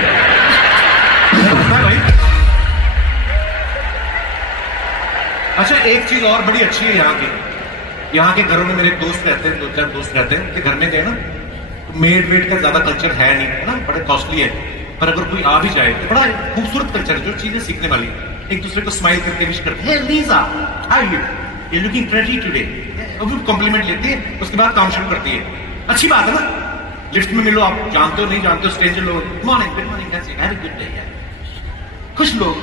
भाई अच्छा, एक चीज और बड़ी अच्छी है यहाँ के घरों में। मेरे दोस्त रहते हैं, 2-4 दोस्त रहते हैं, कि घर में गए ना तो मेड वेड का ज्यादा कल्चर है नहीं, है ना, बड़े कॉस्टली है। पर अगर कोई आ भी जाए तो बड़ा खूबसूरत कल्चर है, जो चीजें सीखने वाली। एक दूसरे को स्माइल करके विश करते हैं, Lisa how you looking pretty today, वो कॉम्प्लीमेंट लेती है, उसके बाद काम शुरू करती है। अच्छी बात है ना। लिफ्ट में मिलो, आप जानते हो नहीं जानते हो, स्ट्रेंजर लोग, good morning have a good day. खुश लोग।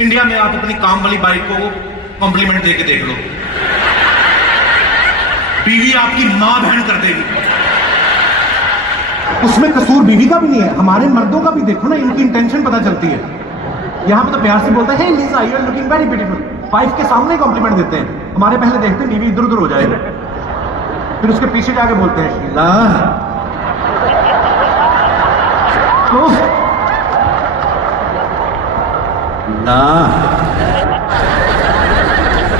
इंडिया में आप अपनी काम वाली बाइक को कॉम्प्लीमेंट देके देख लो, बीवी आपकी मां बहन कर देगी। उसमें कसूर बीवी का भी नहीं है, हमारे मर्दों का भी देखो ना, इनकी इंटेंशन पता चलती है। यहां पे तो प्यार से बोलता है, hey Lisa you are looking very beautiful, wife के सामने कॉम्प्लीमेंट देते हैं। हमारे पहले देखते हैं बीवी इधर उधर हो जाएगा, फिर उसके पीछे जाके बोलते हैं शीला। ना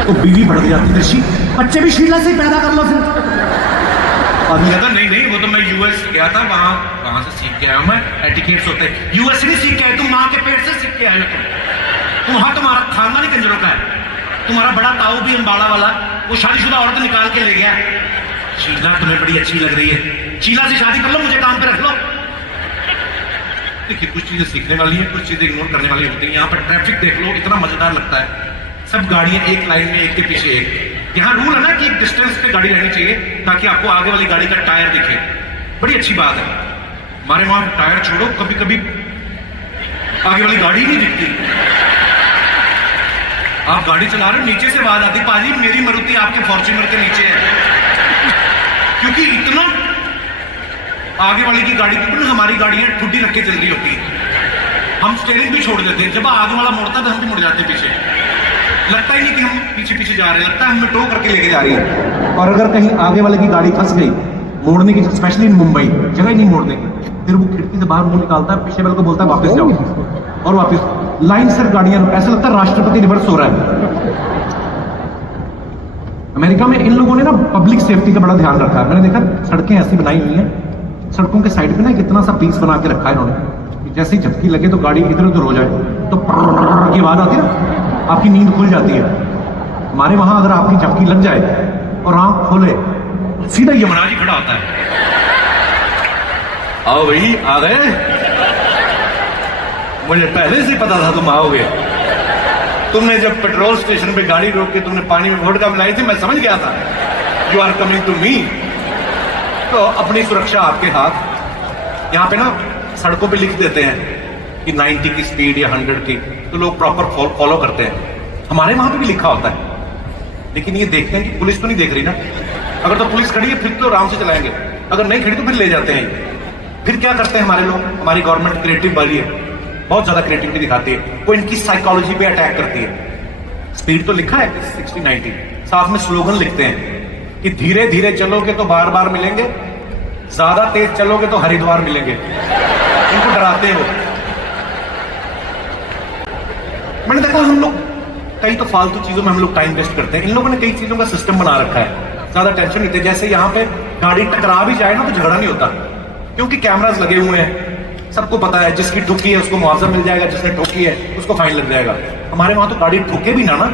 तो बीवी बढ़ जाती है, बच्चे भी शीला से ही पैदा कर लो फिर। आदमी कहता नहीं नहीं, वो तो मैं यूएस गया था, वहां से सीख के आया हूं मैं, एटिकेट्स होते हैं। यूएस नहीं सीख के आए तुम, मां के पेट से सीख के आए हो तुम। वहां तुम्हारा खानदान ही कंजरों का है। तुम्हारा बड़ा ताऊ भी अंबाला वाला, वो शादीशुदा औरत निकाल के ले गया। शीला तुम्हें बड़ी अच्छी लग रही है, शीला से शादी कर लो, मुझे काम पे रख लो। देखिए, कुछ चीजें सीखने वाली है, कुछ चीजें इग्नोर करने वाली होती है। यहाँ पर ट्रैफिक देख लो, इतना मजेदार लगता है। सब गाड़ियां एक लाइन में, एक के पीछे एक। यहाँ रूल है ना कि एक डिस्टेंस पे गाड़ी रहनी चाहिए ताकि आपको आगे वाली गाड़ी का टायर दिखे। बड़ी अच्छी बात है। हमारे वहां टायर छोड़ो, कभी कभी आगे वाली गाड़ी नहीं दिखती। आप गाड़ी चला रहे हो, नीचे से आवाज आती, पाजी मेरी मारुति आपके फॉर्च्यूनर के नीचे है। क्योंकि इतना आगे वाले की गाड़ी की, हमारी गाड़ियां ठुड्डी रख के चल रही होती है। हम स्टीयरिंग भी छोड़ देते हैं, जब आगे वाला मुड़ता है तो हम भी मुड़ जाते हैं पीछे। लगता ही नहीं कि हम पीछे पीछे जा रहे हैं, लगता है हमें टो करके लेके जा रही है। और अगर कहीं आगे वाले की गाड़ी फंस गई, मोड़ने की, स्पेशली इन मुंबई जगह ही नहीं मोड़ने की, फिर वो खिड़की से बाहर मुंह निकालता है, पीछे वाले को बोलता है वापस जाओ, और वापस लाइन से गाड़ियां, ऐसा लगता है राष्ट्रपति रिवर्स हो रहा है। अमेरिका में इन लोगों ने ना पब्लिक सेफ्टी का बड़ा ध्यान रखा है। मैंने देखा सड़कें ऐसी बनाई हुई हैं, सड़कों के साइड पे ना कितना सा पीस बना के रखा है इन्होंने, जैसे ही झटकी लगे तो गाड़ी इधर उधर हो जाए तो की आवाज आती है ना, आपकी नींद खुल जाती है। हमारे वहां अगर आपकी झपकी लग जाए और आंख खोले तो सीधा यमराज ही खड़ा होता है, आओ भाई आ गए, मुझे पहले से पता था तुम आओगे। तुमने जब पेट्रोल स्टेशन पे गाड़ी रोक के तुमने पानी में वोडका मिलाई थी, मैं समझ गया था you are coming to me. तो अपनी सुरक्षा आपके हाथ। यहाँ पे ना सड़कों पे लिख देते हैं कि 90 की स्पीड या 100 की, तो लोग प्रॉपर फॉलो करते हैं। हमारे वहां पे भी लिखा होता है, लेकिन ये देखते हैं कि पुलिस तो नहीं देख रही ना। अगर तो पुलिस खड़ी है फिर तो आराम से चलाएंगे, अगर नहीं खड़ी तो फिर ले जाते हैं। फिर क्या करते हैं हमारे लोग, हमारी गवर्नमेंट क्रिएटिव वाली है, बहुत ज्यादा क्रिएटिविटी दिखाती है, वो इनकी साइकोलॉजी पे अटैक करती है। स्पीड तो लिखा है 60-90, साथ में स्लोगन लिखते हैं कि धीरे धीरे चलोगे तो बार बार मिलेंगे, ज्यादा तेज चलोगे तो हरिद्वार मिलेंगे। इनको डराते हो। मैंने देखा हम लोग कई तो फालतू चीजों में हम लोग टाइम वेस्ट करते हैं। इन लोगों ने कई चीजों का सिस्टम बना रखा है, ज्यादा टेंशन नहीं थे। जैसे यहाँ पे गाड़ी टकरा भी जाए ना तो झगड़ा नहीं होता, क्योंकि कैमरास लगे हुए हैं, सबको पता है जिसकी ठुकी है उसको मुआवजा मिल जाएगा, जिसने ठोकी है उसको फाइन लग जाएगा। हमारे वहां तो गाड़ी ठुके भी ना,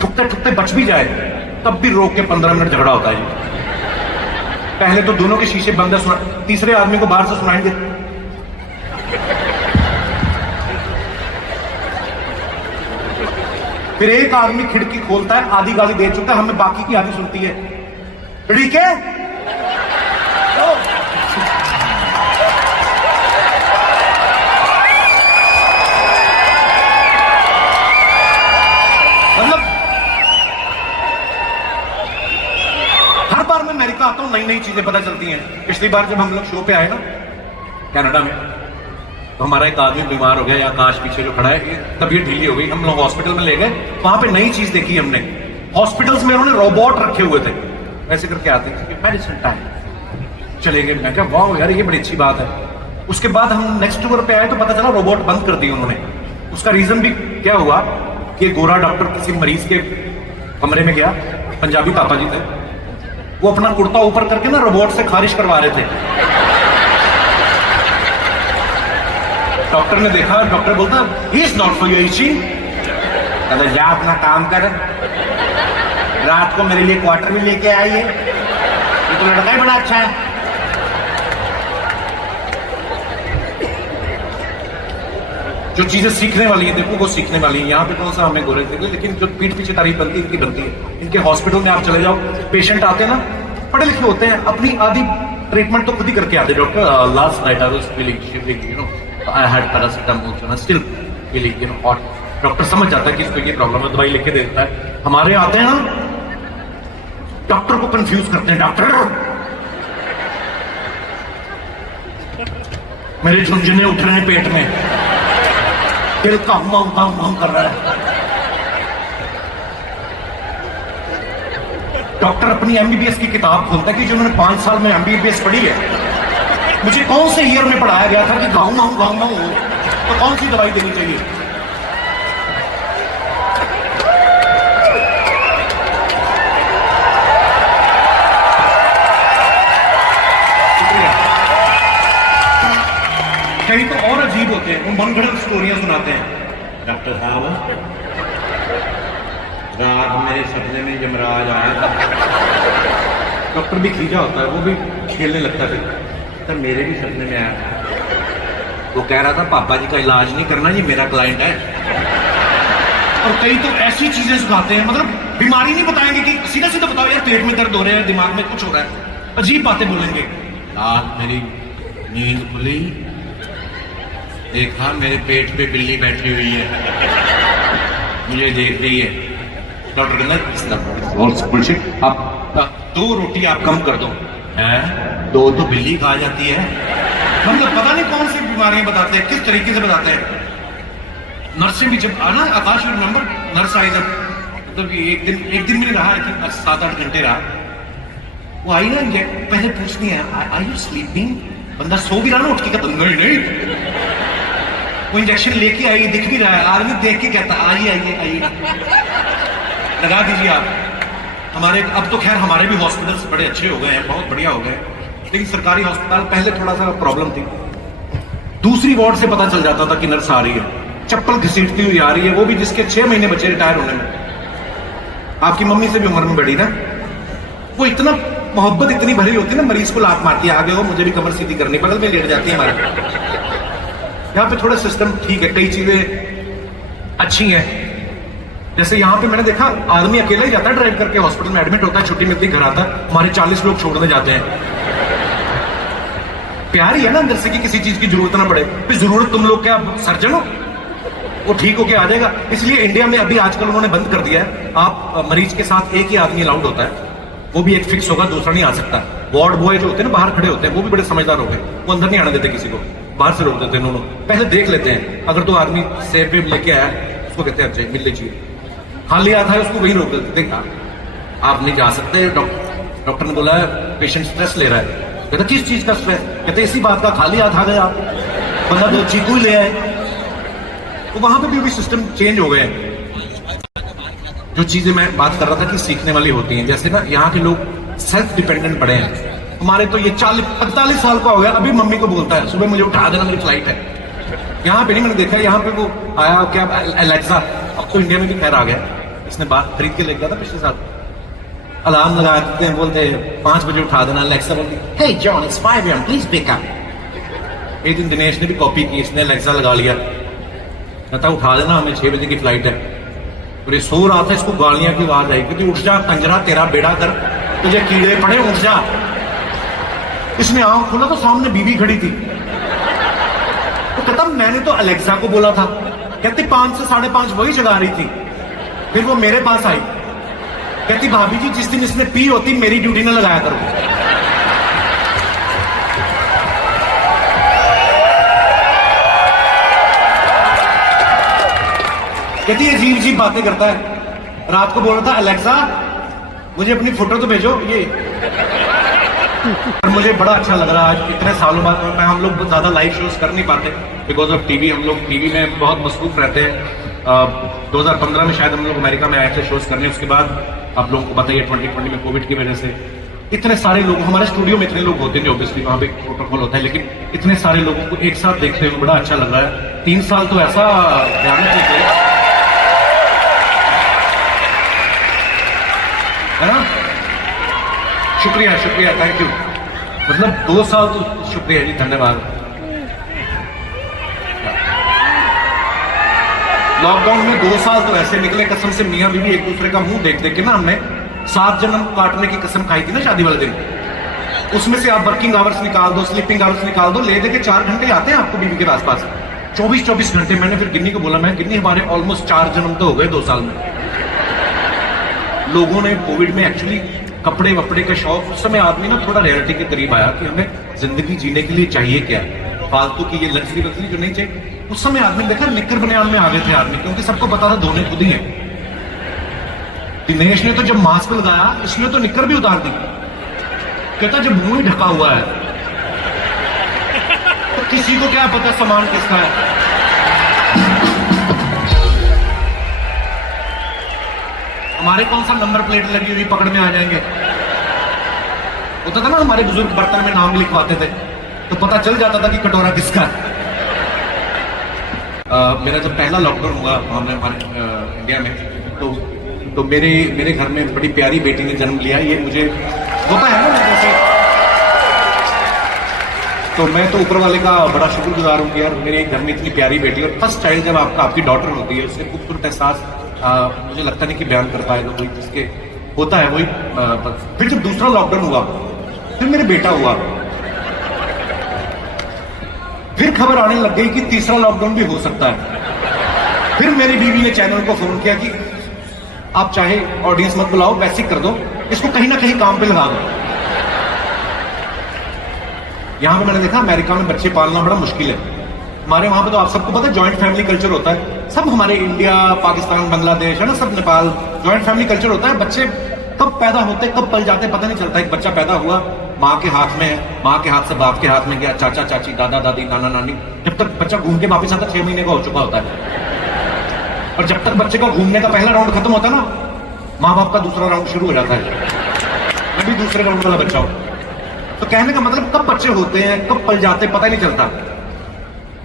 ठुकते ठुकते बच भी जाए तब भी रोक के 15 मिनट झगड़ा होता है। पहले तो दोनों के शीशे बंद है, तीसरे आदमी को बाहर से सुनाएंगे। फिर एक आदमी खिड़की खोलता है, आधी गाली दे चुका है, हमें बाकी की आधी सुनती है। ठीक है, अमेरिका आता हूँ नई नई चीजें पता चलती हैं। पिछली बार जब हम लोग शो पे आए ना कनाडा में, तो हमारा एक आदमी बीमार हो गया, या आकाश पीछे जो खड़ा है, तबीयत ढीली हो गई, हम लोग हॉस्पिटल में ले गए। वहां पे नई चीज देखी हमने, हॉस्पिटल्स में उन्होंने रोबोट रखे हुए थे, ऐसे करके आते थे मेडिसिन टाइम, चले गए। मैं क्या वाह यार, ये बड़ी अच्छी बात है। उसके बाद हम नेक्स्ट टूर पे आए तो पता चला रोबोट बंद कर दिए उन्होंने। उसका रीजन भी क्या हुआ कि गोरा डॉक्टर किसी मरीज के कमरे में गया, पंजाबी पापा जी थे, वो अपना कुर्ता ऊपर करके ना रोबोट से खारिश करवा रहे थे। डॉक्टर ने देखा, डॉक्टर बोलता ही is not for your itching, कहता जा अपना काम कर, रात को मेरे लिए क्वार्टर भी लेके आइए, ये तो लड़का ही बड़ा अच्छा है। जो चीजें सीखने वाली है, देखो वो सीखने वाली है। यहाँ पे कौन सा हमें गोरे थे, लेकिन जो पीठ पीछे तारीफ बनती है इनकी बनती है। इनके हॉस्पिटल में आप चले जाओ, पेशेंट आते हैं ना, पढ़े लिखे होते हैं, अपनी आधी ट्रीटमेंट तो खुद ही करके आते। Doctor last night I was feeling shivering, you know, I had paracetamol, so I still feeling, you know, hot. Doctor समझ जाता है कि इसको ये प्रॉब्लम है, दवाई लिख के देता है। हमारे आते हैं ना, डॉक्टर को कंफ्यूज करते हैं। डॉक्टर मेरे झुंझुने उठ रहे हैं पेट में, दिल का हम कर रहा है। डॉक्टर अपनी एमबीबीएस की किताब खोलता है कि जो उन्होंने 5 साल में एमबीबीएस पढ़ी है, मुझे कौन से ईयर में पढ़ाया गया था कि गाँव हो तो कौन सी दवाई देनी चाहिए। कई तो और अजीब होते हैं, वो मनगढ़ंत स्टोरियां सुनाते हैं। डॉक्टर साहब, रात मेरे सपने में यमराज आया था। डॉक्टर भी खींचा होता है, वो भी खेलने लगता है। तो मेरे भी सपने में आया था, वो कह रहा था पापा जी का इलाज नहीं करना, ये मेरा क्लाइंट है। और कई तो ऐसी चीजें सिखाते हैं, मतलब बीमारी नहीं बताएंगे कि सीधा सीधा बताओ यार पेट में दर्द हो रहा है, दिमाग में कुछ हो रहा है, अजीब बातें बोलेंगे। रात मेरी नींद खुली, देखा मेरे पेट पे बिल्ली बैठी हुई है, मुझे देख रही है। डॉक्टर कहना आप 2 रोटी आप कम कर दो, हैं 2 तो बिल्ली खा जाती है। मतलब पता नहीं कौन सी बीमारियां बताते हैं, किस तरीके से बताते हैं। नर्सें भी जब आना, आकाश रिमेंबर नर्स आई जब, मतलब एक दिन भी नहीं रहा, 7-8 घंटे रहा। वो आई ना, पहले पूछनी है आर यू स्लीपिंग, बंदा सो भी रहा ना, उठ के कहता नहीं। वो इंजेक्शन लेके आई, दिख भी रहा है, आदमी देख के कहता आइए आइए आइए, लगा दीजिए आप। हमारे अब तो खैर हमारे भी हॉस्पिटल्स बड़े अच्छे हो गए हैं, बहुत बढ़िया हो गए, लेकिन सरकारी हॉस्पिटल पहले थोड़ा सा प्रॉब्लम थी। दूसरी वार्ड से पता चल जाता था कि नर्स आ रही है, चप्पल घसीटती हुई आ रही है, वो भी जिसके 6 महीने बचे रिटायर होने में। आपकी मम्मी से भी उम्र में बड़ी ना, वो इतना मोहब्बत इतनी भरी होती है ना, मरीज को लात मारती है, आगे हो मुझे भी कमर सीधी करनी, बगल में लेट जाती है हमारे। यहाँ पे थोड़ा सिस्टम ठीक है, कई चीजें अच्छी हैं। जैसे यहाँ पे मैंने देखा आदमी अकेला ही जाता है ड्राइव करके, हॉस्पिटल में एडमिट होता है, छुट्टी मिलती घर आता है, हमारे 40 लोग छोड़ने जाते हैं। प्यार ही है ना अंदर से कि किसी चीज की जरूरत ना पड़े। फिर जरूरत तुम लोग क्या सर्जन हो, वो ठीक होके आ जाएगा। इसलिए इंडिया में अभी आजकल उन्होंने बंद कर दिया है, आप मरीज के साथ एक ही आदमी अलाउड होता है, वो भी एक फिक्स होगा, दूसरा नहीं आ सकता। वार्ड बॉय जो होते हैं ना बाहर खड़े होते हैं, वो भी बड़े समझदार हो गए, वो अंदर नहीं आने देते किसी को, बाहर से रोक देते हैं। उन्होंने पहले देख लेते हैं, अगर तो आदमी सेब वेब लेके आया उसको कहते हैं अच्छा मिल लीजिए, खाली आता है उसको वही रोक देते, देखा आप नहीं जा सकते। डॉक्टर ने बोला पेशेंट स्ट्रेस ले रहा है, कहता किस चीज का स्ट्रेस, कहते इसी बात का, खाली हाथ आ गया बंदा, 2 चीकू ले आए। तो वहां पे भी सिस्टम चेंज हो गए हैं। जो चीजें मैं बात कर रहा था कि सीखने वाली होती हैं, जैसे ना यहाँ के लोग सेल्फ डिपेंडेंट बड़े हैं। हमारे तो ये 40-45 साल का हो गया, अभी मम्मी को बोलता है सुबह मुझे उठा देना, मेरी फ्लाइट है। यहाँ पे नहीं, मैंने देखा यहाँ पे वो आया क्या एलेक्सा, अब तो इंडिया में भी खैर आ गया, इसने बात खरीद के ले गया था पिछले साल। अलार्म लगा देते हैं, बोलते 5 बजे उठा देना, एलेक्सा बोलती hey John it's 5 AM please pick up. एक दिन दिनेश ने भी कॉपी की, इसने एलेक्सा लगा लिया, कहता उठा देना हमें 6 बजे की फ्लाइट है। और ये सो रहा था, इसको गालियां की आवाज आई, क्योंकि उठ जा कंजरा, तेरा बेड़ा कर, तुझे कीड़े पड़े, उठ जा। इसने आंख खोला तो सामने बीवी खड़ी थी, तो कहता मैंने तो अलेक्सा को बोला था, कहती 5 से 5:30 वही जगा रही थी, फिर वो मेरे पास आई, कहती भाभी जी जिस दिन इसने पी होती मेरी ड्यूटी ना लगाया करो। कहती अजीब अजीब बातें करता है। रात को बोल रहा था अलेक्सा मुझे अपनी फोटो तो भेजो ये। और मुझे बड़ा अच्छा लग रहा है आज इतने सालों बाद मैं हम लोग ज्यादा लाइव शोज कर नहीं पाते बिकॉज ऑफ टीवी। हम लोग टीवी में बहुत मसरूफ रहते हैं। 2015 में शायद हम लोग अमेरिका में आए थे शोज करने। उसके बाद आप लोगों को बताइए 2020 में कोविड की वजह से इतने सारे लोग हमारे स्टूडियो में इतने लोग होते हैं ऑब्वियसली वहां पे प्रोटोकॉल होता है लेकिन इतने सारे लोगों को एक साथ देखते हुए बड़ा अच्छा लग रहा है। 3 साल तो ऐसा भयानक निकले है ना। शुक्रिया शुक्रिया थैंक यू। मतलब 2 साल तो शुक्रिया जी धन्यवाद। लॉकडाउन में 2 साल तो ऐसे निकले कसम से मियां बीवी एक दूसरे का मुंह देख देख के ना हमने 7 जन्म काटने की कसम खाई थी ना शादी वाले दिन। उसमें से आप वर्किंग आवर्स निकाल दो स्लीपिंग आवर्स निकाल दो ले दे के 4 घंटे आते हैं आपको बीवी के आसपास 24-24 घंटे। मैंने फिर गिन्नी को बोला मैं गिन्नी हमारे ऑलमोस्ट 4 जन्म तो हो गए 2 साल में। लोगों ने कोविड में एक्चुअली कपड़े वपड़े का शौक उस समय आदमी ना थोड़ा रियलिटी के करीब आया कि हमें जिंदगी जीने के लिए चाहिए क्या फालतू की ये लग्जरी वग्जरी जो नहीं चाहिए। उस समय आदमी देखा निक्कर बनियान में आ गए थे आदमी क्योंकि सबको पता था धोने खुद ही है। दिनेश ने तो जब मास्क लगाया इसने तो निक्कर भी उतार दी। कहता जब मुंह ही ढका हुआ है तो किसी को क्या पता सामान किसका है। हमारे कौन सा नंबर प्लेट लगी हुई पकड़ में आ जाएंगे। होता था ना हमारे बुजुर्ग बर्तन में नाम लिखवाते थे तो पता चल जाता था कि कटोरा किसका है। मेरा जब पहला लॉकडाउन हुआ हमने हमारे इंडिया में तो मेरे घर में बड़ी प्यारी बेटी ने जन्म लिया। ये मुझे होता है ना जैसे तो मैं तो ऊपर वाले का बड़ा शुक्रगुजार हूँ कि यार मेरे घर में इतनी प्यारी बेटी और फर्स्ट चाइल्ड जब आपकी डॉटर होती है उससे खूबसूरत एहसास मुझे लगता नहीं कि बयान कर पाएगा कोई जिसके होता है वही। फिर जब दूसरा लॉकडाउन हुआ फिर मेरे बेटा हुआ फिर खबर आने लग गई कि तीसरा लॉकडाउन भी हो सकता है। फिर मेरी बीवी ने चैनल को फोन किया कि आप चाहे ऑडियंस मत बुलाओ बेसिक कर दो इसको कहीं ना कहीं काम पे लगा दो। यहां पे मैंने देखा अमेरिका में बच्चे पालना बड़ा मुश्किल है। हमारे वहां पे तो आप सबको पता है जॉइंट फैमिली कल्चर होता है। सब हमारे इंडिया पाकिस्तान बांग्लादेश है ना सब नेपाल जॉइंट फैमिली कल्चर होता है। बच्चे कब पैदा होते कब पल जाते पता नहीं चलता। एक बच्चा पैदा हुआ माँ के हाथ में है माँ के हाथ से बाप के हाथ में गया चाचा चाची दादा दादी नाना नानी जब तक बच्चा घूम के वापस आता 6 महीने का हो चुका होता है। और जब तक बच्चे का घूमने का पहला राउंड खत्म होता है ना माँ बाप का दूसरा राउंड शुरू हो जाता है। मैं भी दूसरे राउंड वाला बच्चा हूं। तो कहने का मतलब कब बच्चे होते हैं कब पल जाते पता ही नहीं चलता।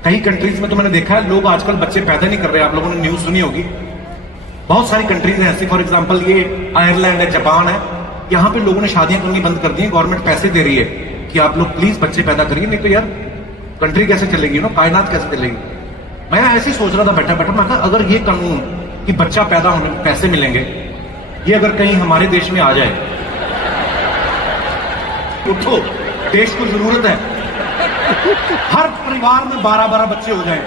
कई कंट्रीज में तो मैंने देखा है लोग आजकल बच्चे पैदा नहीं कर रहे। आप लोगों ने न्यूज सुनी होगी बहुत सारी कंट्रीज हैं ऐसी। फॉर एग्जांपल ये आयरलैंड है जापान है यहाँ पे लोगों ने शादियां करनी बंद कर दी है। गवर्नमेंट पैसे दे रही है कि आप लोग प्लीज बच्चे पैदा करिए नहीं तो यार कंट्री कैसे चलेगी ना कायनात कैसे चलेगी। मैं ऐसे ही सोच रहा था बैठा बैठा मैं कहा अगर ये कानून कि बच्चा पैदा होने में पैसे मिलेंगे ये अगर कहीं हमारे देश में आ जाए उठो देश को जरूरत है हर परिवार में 12-12 बच्चे हो जाएं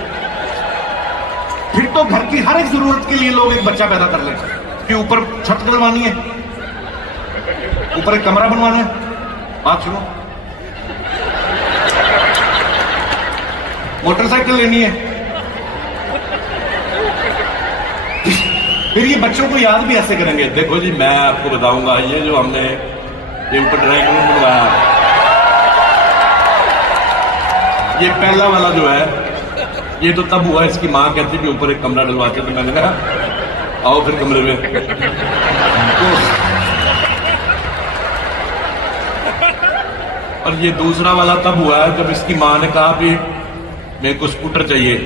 फिर तो घर की हर एक जरूरत के लिए लोग एक बच्चा पैदा कर लें कि ऊपर छत डलवानी है ऊपर एक कमरा बनवाना है। बात सुनो मोटरसाइकिल लेनी है फिर ये बच्चों को याद भी ऐसे करेंगे। देखो जी मैं आपको बताऊंगा ये जो हमने ये ऊपर ड्राइंग रूम बनवाया ये पहला वाला जो है ये तो तब हुआ इसकी माँ कहती कि ऊपर एक कमरा डलवाते तो मैंने कहा आओ फिर कमरे में तो और ये दूसरा वाला तब हुआ है जब इसकी माँ ने कहा कि मेरे को स्कूटर चाहिए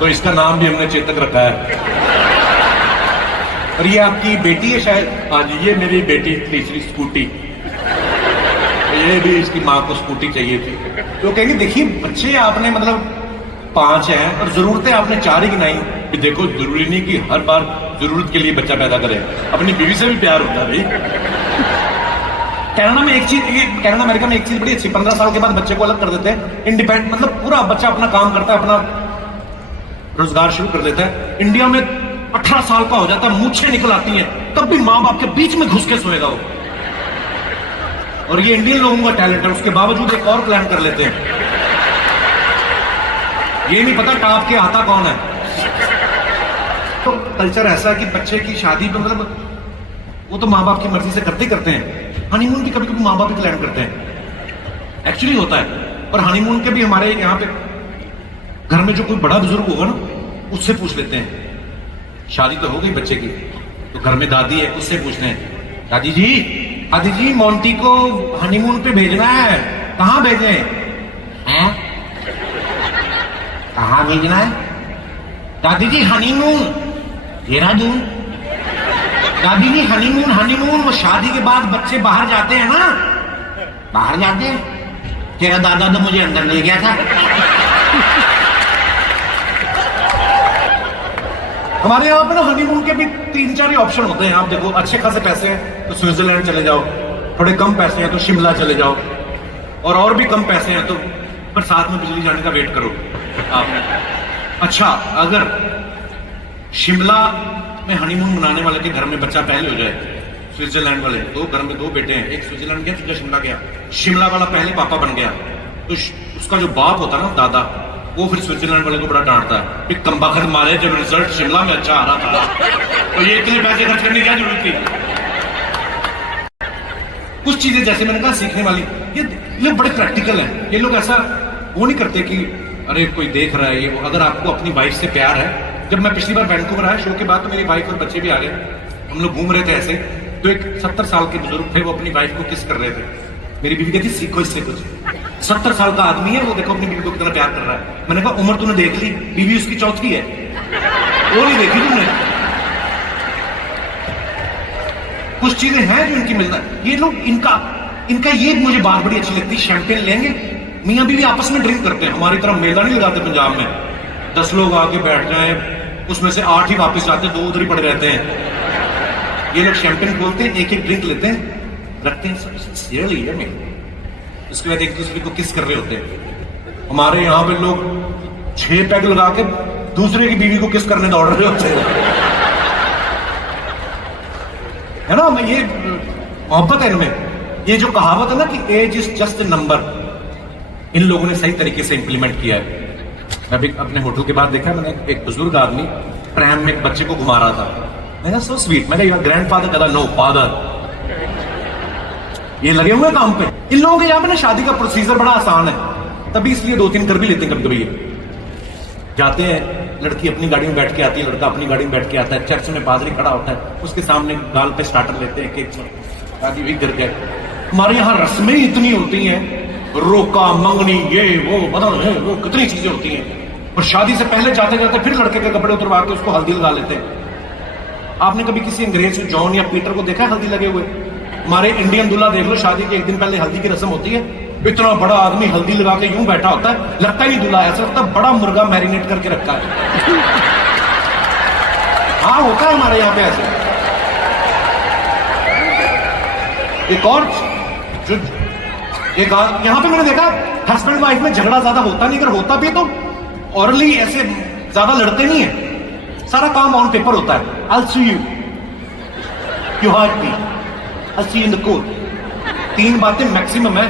तो इसका नाम भी हमने चेतक रखा है। और ये आपकी बेटी है शायद। हाँ जी ये मेरी बेटी तीसरी स्कूटी तो ये भी इसकी माँ को स्कूटी चाहिए थी। तो कहेंगे देखिए बच्चे आपने मतलब 5 हैं और जरूरतें आपने 4 ही गिनाई। कि देखो जरूरी नहीं कि हर बार जरूरत के लिए बच्चा पैदा करे अपनी बीवी से भी प्यार होता है भाई। कनाडा में एक चीज ये कनाडा अमेरिका में एक चीज बड़ी अच्छी 15 साल के बाद बच्चे को अलग कर देते हैं इंडिपेंडेंट मतलब पूरा बच्चा अपना काम करता है अपना रोजगार शुरू कर देता है। इंडिया में 18 साल का हो जाता है, मूछें निकल आती हैं, तब भी माँ बाप के बीच में घुस के सोएगा वो। और ये इंडियन लोगों का टैलेंट है, उसके बावजूद एक और प्लान कर लेते हैं। ये नहीं पता टाप के आता कौन है। तो कल्चर ऐसा कि बच्चे की शादी तो मतलब वो तो माँ बाप की मर्जी से करते ही करते हैं। हनीमून की कभी कभी माँ बाप ही प्लान करते हैं, एक्चुअली होता है। पर हनीमून के भी हमारे यहाँ पे घर में जो कोई बड़ा बुजुर्ग होगा ना, उससे पूछ लेते हैं। शादी तो हो गई बच्चे की, तो घर में दादी है, उससे पूछते हैं, दादी जी मोंटी को हनीमून पे भेजना है, कहाँ भेजें? हैं? कहाँ भेजना है? दादी जी हनीमून, देहरादून। दादी जी हनीमून वो शादी के बाद बच्चे बाहर जाते हैं ना, बाहर जाते हैं। तेरा दादा तो मुझे अंदर ले गया था। हमारे यहाँ पे ना हनीमून के भी 3-4 ऑप्शन होते हैं। आप देखो, अच्छे खासे पैसे हैं तो स्विट्जरलैंड चले जाओ, थोड़े कम पैसे हैं तो शिमला चले जाओ, और भी कम पैसे हैं तो पर साथ में बिजली जाने का वेट करो आप। अच्छा, अगर शिमला में हनीमून मनाने वाले के घर में बच्चा पहले हो जाए, स्विट्जरलैंड वाले घर में 2 बेटे हैं, एक स्विट्जरलैंड गया, दूसरा शिमला गया, शिमला वाला पहले पापा बन गया, तो उसका जो बाप होता है ना, दादा, वो फिर स्विट्जरलैंड वाले को बड़ा डांटता है कि कमबख्त मारे, जब रिजल्ट शिमला में अच्छा आ रहा था तो ये इतने पैसे खर्च करने की क्या जरूरत थी। कुछ चीजें जैसे मैंने कहा सीखने वाली, ये बड़े प्रैक्टिकल हैं। ये लोग ऐसा वो नहीं करते कि अरे कोई देख रहा है ये वो। अगर आपको अपनी वाइफ से प्यार है, जब मैं पिछली बार वैंकूवर आया शो के बाद, तो मेरी वाइफ और बच्चे भी आ गए, हम लोग घूम रहे थे ऐसे, तो एक 70 साल के बुजुर्ग थे, वो अपनी वाइफ को किस कर रहे थे। मेरी बीवी कहती सीखो इससे कुछ। 70 साल का आदमी है, वो देखो अपनी बीवी को कितना प्यार कर रहा है। मैंने कहा उम्र तूने देख ली, बीवी उसकी चौथी है, वो नहीं देखी तुमने। कुछ चीजें हैं जो इनकी मिलता है। ये लोग इनका ये मुझे बात बड़ी अच्छी लगती है, शैंपेन लेंगे, मियां बीवी आपस में ड्रिंक करते हैं। हमारी तरह मेला नहीं लगाते पंजाब में, 10 लोग आके बैठ जाए, उसमें से 8 ही वापस जाते, 2 उधर ही पड़े रहते हैं। ये लोग शैंपेन खोलते हैं, एक ड्रिंक लेते हैं, रखते हैं, सिंसियरली है में, उसके बाद एक दूसरे को किस कर रहे होते हैं। हमारे यहाँ पे लोग 6 पैग लगा के दूसरे की बीवी को किस करने दौड़ रहे होते हैं, है ना। ये मोहब्बत है इनमें। ये जो कहावत है ना कि age is just a number, इन लोगों ने सही तरीके से इंप्लीमेंट किया है। मैं भी अपने होटल के बाद देखा, मैंने एक बुजुर्ग आदमी प्रैम में एक बच्चे को घुमा रहा था। मैंने सो स्वीट, मैं कहा ग्रैंडफादर, कहता नो फादर। ये लगे हुए काम पे। इन लोगों के यहाँ पे ना शादी का प्रोसीजर बड़ा आसान है, तभी इसलिए 2-3 कर भी लेते हैं। कभी कभी जाते हैं, लड़की अपनी गाड़ी में बैठ के आती है, लड़का अपनी गाड़ी में बैठ के आता है, चर्च में पादरी खड़ा होता है, उसके सामने गाल पे स्टार्टर लेते हैं, केक शादी भी कर गए। हमारे यहाँ रस्में इतनी होती हैं, रोका मंगनी, ये वो बदल है, वो कितनी चीजें होती हैं। और शादी से पहले जाते जाते फिर लड़के के कपड़े उतरवा के उसको हल्दी लगा लेते हैं। आपने कभी किसी अंग्रेज जॉन या पीटर को देखा है हल्दी लगे हुए? हमारे इंडियन दूल्हा देख लो, शादी के 1 दिन पहले हल्दी की रस्म होती है, इतना बड़ा आदमी हल्दी लगा के यूं बैठा होता है, लगता ही नहीं दूल्हा, ऐसा लगता है बड़ा मुर्गा मैरिनेट करके रखा है। हाँ, होता है हमारे यहाँ पे ऐसे। एक और जो यहाँ पे मैंने देखा, हस्बैंड वाइफ में झगड़ा ज्यादा होता नहीं, अगर होता भी तो ऑरली ऐसे ज्यादा लड़ते नहीं है, सारा काम ऑन पेपर होता है। I'll see you, you hurt me, I'll see you in the court। 3 बातें मैक्सिमम है।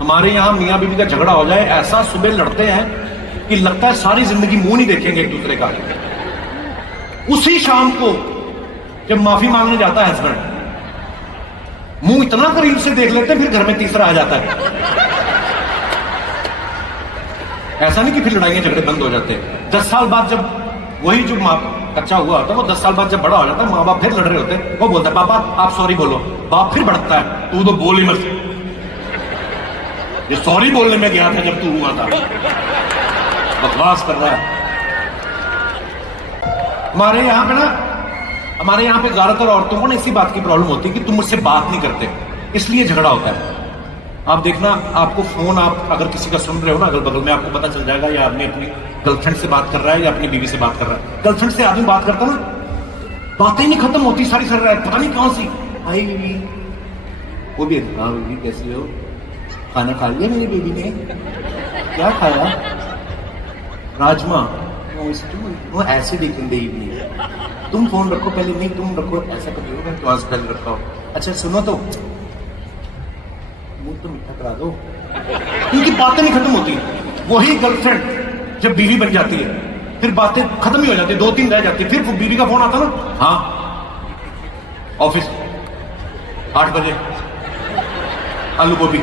हमारे यहाँ मियाँ बीवी का झगड़ा हो जाए, ऐसा सुबह लड़ते हैं कि लगता है सारी जिंदगी मुंह नहीं देखेंगे एक दूसरे का। उसी शाम को जब माफी मांगने जाता है हस्बैंड, मुंह इतना करीब से देख लेते हैं, फिर घर में तीसरा आ जाता है। ऐसा नहीं कि फिर लड़ाइयां झगड़े बंद हो जाते हैं। 10 साल बाद जब वही जो माँ बच्चा हुआ होता है, वो 10 साल बाद जब बड़ा हो जाता है, माँ बाप फिर लड़ रहे होते हैं, वो बोलता है पापा आप सॉरी बोलो। बाप फिर भड़कता है, तू तो बोल ही मत, ये सॉरी बोलने में गया था जब तू हुआ था, बकवास कर रहा है। हमारे यहाँ पे ज्यादातर औरतों को ना इसी बात की प्रॉब्लम होती है कि तुम मुझसे बात नहीं करते, इसलिए झगड़ा होता है। आप देखना, आपको फोन आप अगर किसी का सुन रहे हो ना अगल बगल में, आपको पता चल जाएगा ये आदमी अपनी गर्लफ्रेंड से बात कर रहा है या अपनी बीवी से बात कर रहा है। गर्लफ्रेंड से आदमी बात करता ना, बातें ही नहीं खत्म होती, सारी सर रहा है, पता नहीं कौन सी आई बीवी, वो भी हाँ बीवी कैसी हो, खाना खा लिया मेरी बीवी ने, क्या खाया, राजमा, वो ऐसे देखेंगे इवनिंग, तुम फोन रखो पहले, नहीं तुम रखो, ऐसा कर दो, मैं क्लास पहले रखा हो। अच्छा सुनो तो मुंह तो मीठा करा दो। इनकी बातें नहीं खत्म होती। वही गर्लफ्रेंड जब बीवी बन जाती है फिर बातें खत्म ही हो जाती है, 2-3 रह जाती है। फिर बीवी का फोन आता ना, हाँ ऑफिस 8 बजे आलू गोभी,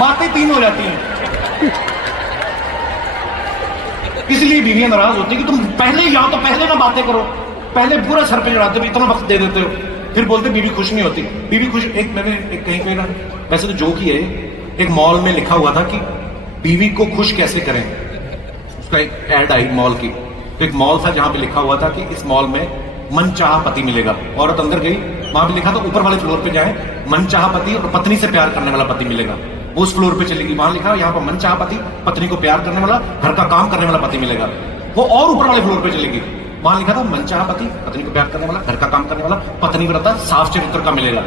बातें 3 हो जाती हैं। इसलिए बीवियां नाराज होती है कि तुम पहले या तो पहले ना बातें करो, पहले पूरा सर पे चढ़ाते हो, इतना वक्त दे देते हो, फिर बोलते बीवी खुश नहीं होती। बीवी खुश, एक मैंने एक कहीं पे ना, वैसे तो जोक ही है, एक मॉल में लिखा हुआ था कि बीवी को खुश कैसे करें, उसका एक एड आई मॉल की। तो एक मॉल था जहां पे लिखा हुआ था कि इस मॉल में मनचाहा पति मिलेगा। औरत अंदर गई, वहां पे लिखा था ऊपर वाले फ्लोर पे जाए, मनचाहा पति और पत्नी से प्यार करने वाला पति मिलेगा। वो उस फ्लोर पे चली गई, वहां लिखा यहाँ पर मनचाहा पति, पत्नी को प्यार करने वाला, घर का काम करने वाला पति मिलेगा। वो और ऊपर वाले फ्लोर पे चली गई, वहां लिखा था मनचाहा पति, पत्नी को प्यार करने वाला, घर का काम करने वाला, पत्नी व्रता, साफ चरित्र का मिलेगा।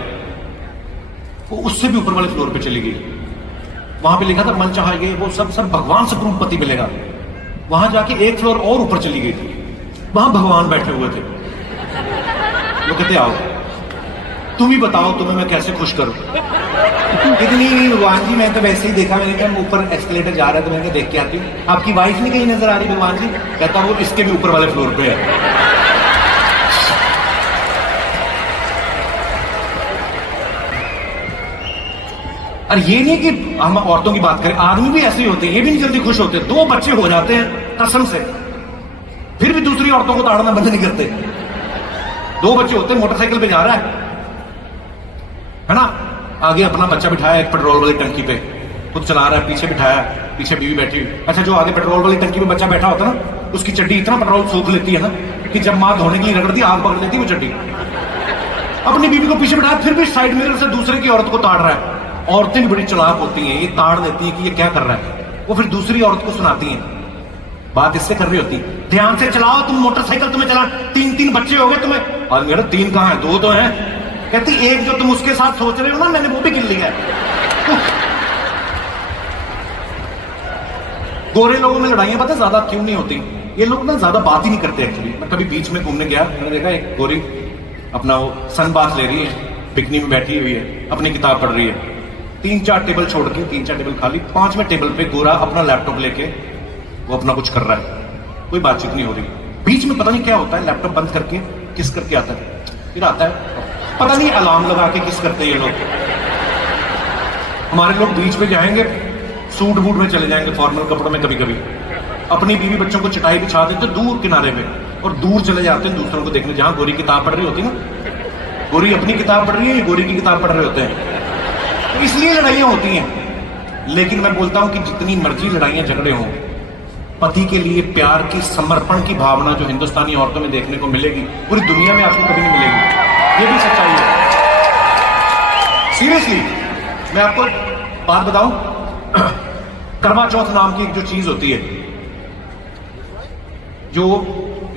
वो उससे भी ऊपर वाले फ्लोर पे चली गई, वहां पे लिखा था मनचाहा ये वो सब भगवान से प्रूफ पति मिलेगा। वहां जाके एक फ्लोर और ऊपर चली गई थी, वहां भगवान बैठे हुए थे। वो कहते आओ तुम ही बताओ तुम्हें मैं कैसे खुश करूं। इतनी नहीं भगवान जी, मैं तो वैसे ही देखा, मैंने कहा ऊपर एस्केलेटर जा रहा है तो मैंने देख के आती हूँ, आपकी वाइफ नहीं कहीं नजर आ रही भगवान जी? कहता वो इसके भी ऊपर वाले फ्लोर पे है। और ये नहीं कि हम औरतों की बात करें, आदमी भी ऐसे ही होते हैं, ये भी नहीं जल्दी खुश होते। 2 बच्चे हो जाते हैं कसम से, फिर भी दूसरी औरतों को ताड़ना बंद नहीं करते। 2 बच्चे होते हैं, मोटरसाइकिल पे जा रहा है ना, आगे अपना बच्चा बिठाया एक पेट्रोल वाली टंकी पे, खुद चला रहा है, पीछे बिठाया, पीछे बीवी बैठी हुई। अच्छा जो आगे पेट्रोल वाली टंकी पे बच्चा बैठा होता है ना, उसकी चड्डी इतना पेट्रोल सूख लेती है ना कि जब मां धोने के लिए रगड़ती आग पकड़ लेती है वो चड्डी। अपनी बीवी को पीछे बिठाया, फिर भी साइड मिरर से दूसरे की औरत को ताड़ रहा है। औरतें भी बड़ी चालाक होती हैं, ये ताड़ देती है कि ये क्या कर रहा है, वो फिर दूसरी औरत को सुनाती हैं। बात इससे कर रही होती, ध्यान से चलाओ तुम मोटरसाइकिल, तुम्हें चला 3 बच्चे हो गए तुम्हें। और मेरा 3 कहां है, 2 तो है। कहती एक जो तुम उसके साथ सोच रहे हो ना, मैंने वो भी गिन लिया है। गोरे लोगों में लड़ाइयां पता ज्यादा क्यों नहीं होती, ये लोग ना ज्यादा बात ही नहीं करते एक्चुअली। मैं कभी बीच में घूमने गया, मैंने देखा एक गोरी अपना वो सन बाथ ले रही है, पिकनी में बैठी हुई है, अपनी किताब पढ़ रही है। 3-4 टेबल छोड़ के, 3-4 टेबल खाली, 5वें टेबल पे गोरा अपना लैपटॉप लेके वो अपना कुछ कर रहा है, कोई बातचीत नहीं हो रही। बीच में पता नहीं क्या होता है, लैपटॉप बंद करके किस करके आता है, फिर आता है, पता नहीं अलार्म लगा के किस करते हैं ये लोग। हमारे लोग बीच पे जाएंगे, सूट बूट में चले जाएंगे, फॉर्मल कपड़ों में, कभी कभी अपनी बीवी बच्चों को चटाई बिछा देते दूर किनारे पे और दूर चले जाते हैं दूसरों को देखने, जहां गोरी किताब पढ़ रही होती ना। गोरी अपनी किताब पढ़ रही है, गोरी की किताब पढ़ रहे होते हैं, इसलिए लड़ाइयां होती हैं। लेकिन मैं बोलता हूं कि जितनी मर्जी लड़ाइयां झगड़े हों, पति के लिए प्यार की, समर्पण की भावना जो हिंदुस्तानी औरतों में देखने को मिलेगी, पूरी दुनिया में आपको कभी नहीं मिलेगी। ये भी सच्चाई है, सीरियसली। मैं आपको बात बताऊं, करवा चौथ नाम की एक जो चीज होती है, जो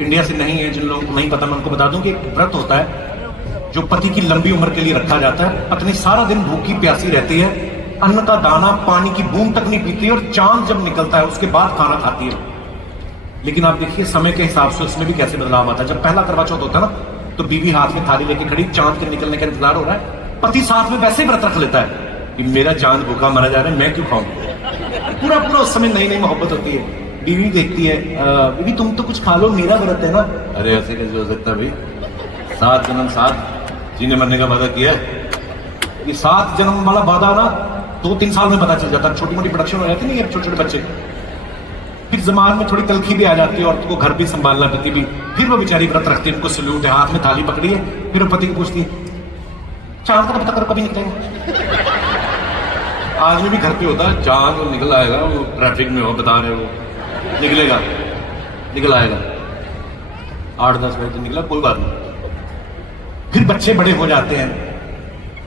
इंडिया से नहीं है, जिन लोगों को नहीं पता मैं उनको बता दूं कि एक व्रत होता है जो पति की लंबी उम्र के लिए रखा जाता है। पत्नी सारा दिन भूखी प्यासी रहती है, अन्न का दाना, पानी की बूंद तक नहीं पीती, और चांद जब निकलता है उसके बाद खाना खाती है। लेकिन आप देखिए समय के हिसाब से उसमें भी कैसे बदलाव आता है। जब पहला करवा चौथ होता है ना, तो बीवी हाथ में थाली लेके खड़ी, चांद के निकलने का इंतजार हो रहा है, पति साथ में वैसे ही व्रत रख लेता है कि मेरा चांद भूखा मरा जा रहा है, मैं क्यों खाऊं। पूरा उस समय नई नई मोहब्बत होती है। बीवी देखती है, बीवी तुम तो कुछ खा लो, मेरा व्रत है ना। अरे ऐसे कैसे हो सकता है भाई, 7 जन्म 7 जीने मरने का वादा किया है। ये 7 जन्म वाला वादा ना 2-3 साल में पता चल जाता है। छोटी मोटी प्रोडक्शन हो जाती नहीं है, छोटे छोटे बच्चे, फिर जमान में थोड़ी तलखी भी आ जाती है, औरत को घर भी संभालना, पति भी। फिर वो बेचारी व्रत रखती है, उनको सल्यूट है, हाथ में थाली पकड़ी है, फिर वो पति को पूछती है चांद का पता करो कभी निकलेगा। आज में भी घर पे होता है, चांद निकल आएगा, वो ट्रैफिक में हो, बता रहे हो निकलेगा, निकल आएगा, 8-10 बजे तो निकला, कोई बात नहीं। फिर बच्चे बड़े हो जाते हैं,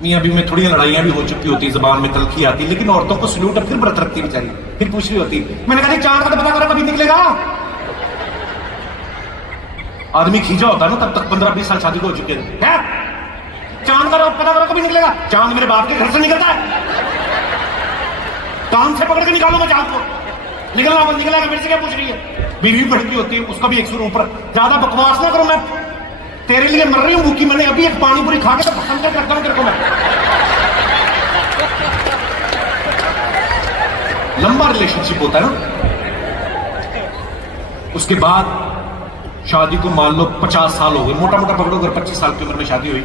मियाँ बीवी में थोड़ी लड़ाइयां भी हो चुकी होती, जबान में तलखी आती, लेकिन औरतों को सल्यूट, फिर व्रत रखती बेचारी, फिर पूछ रही होती, मैंने कहा चांद का तो पता करो कभी निकलेगा। आदमी खींचा होता है ना, तब तक 15-20 साल शादी को हो चुके हैं, चांद का पता करो कभी निकलेगा। चांद मेरे बाप के घर से निकलता है, कान से पकड़ के निकालूंगा चांद को, निकलना बंद, निकलेगा मेरे से क्या पूछ रही है? बीवी बढ़ती होती है, उसका भी एक सुर ऊपर। ज्यादा बकवास ना करो, मैं तेरे लिए मर रही हूं भूखी। मैंने अभी एक पानी पूरी खा के तो पसंद कर रखा हूं तेरे को मैं। लंबा रिलेशनशिप होता है ना। उसके बाद शादी को मान लो 50 साल हो गए, मोटा मोटा पकड़ो, अगर 25 साल की उम्र में शादी हुई,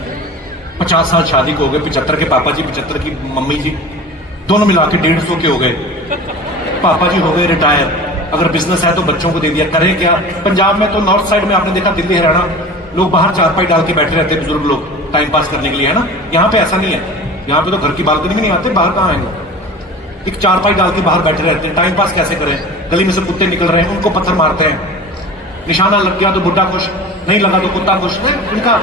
50 साल शादी को हो गए। 75 के पापा जी, 75 की मम्मी जी, दोनों मिला के 150 के हो गए। पापा जी हो गए रिटायर। अगर बिजनेस है तो बच्चों को दे दिया, करें क्या? पंजाब में तो नॉर्थ साइड में आपने देखा, दिल्ली हरियाणा, लोग बाहर चारपाई डाल के बैठे रहते हैं, बुजुर्ग लोग टाइम पास करने के लिए, है ना। यहाँ पे ऐसा नहीं है। यहाँ पे तो घर की बालकनी में नहीं आते, बाहर कहाँ आएंगे? एक चारपाई डाल के बाहर बैठे रहते हैं। टाइम पास कैसे करें? गली में से कुत्ते निकल रहे हैं, उनको पत्थर मारते हैं। निशाना लग गया तो बुढ़ा खुश, नहीं लगा तो कुत्ता खुश। इनका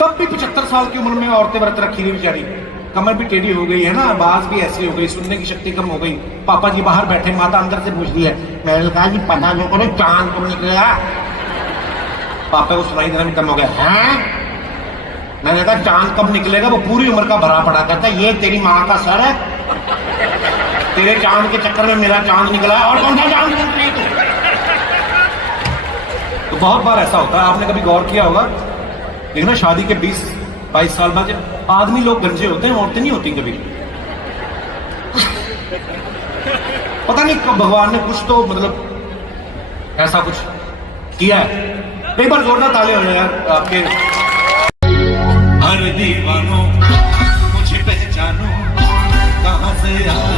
तब भी 75 साल की उम्र में औरतें व्रत रखी हुई बेचारी, कमर भी टेढ़ी हो गई है ना, आवाज भी ऐसी हो गई, सुनने की शक्ति कम हो गई। पापा जी बाहर बैठे, माता अंदर से पूछ रही है, मैंने कहा कि पता जो करो चांद कब निकलेगा। पापा को सुनाई देना भी कम हो गया। हैं? मैंने कहा चांद कब निकलेगा? वो पूरी उम्र का भरा पड़ा, कहता ये तेरी माँ का सर है, तेरे चांद के चक्कर में मेरा चांद निकला, और कौन सा चांद निकल रही है? तो बहुत बार ऐसा होता है, आपने कभी गौर किया होगा। देखना शादी के 20-22 साल बाद आदमी लोग गंजे होते हैं, औरतें नहीं होती कभी। पता नहीं कब भगवान ने कुछ तो मतलब ऐसा कुछ किया है। एक बार जोरदार ताले हो जाए यार आपके। हर दीवानों मुझे पहचानो, कहां से आए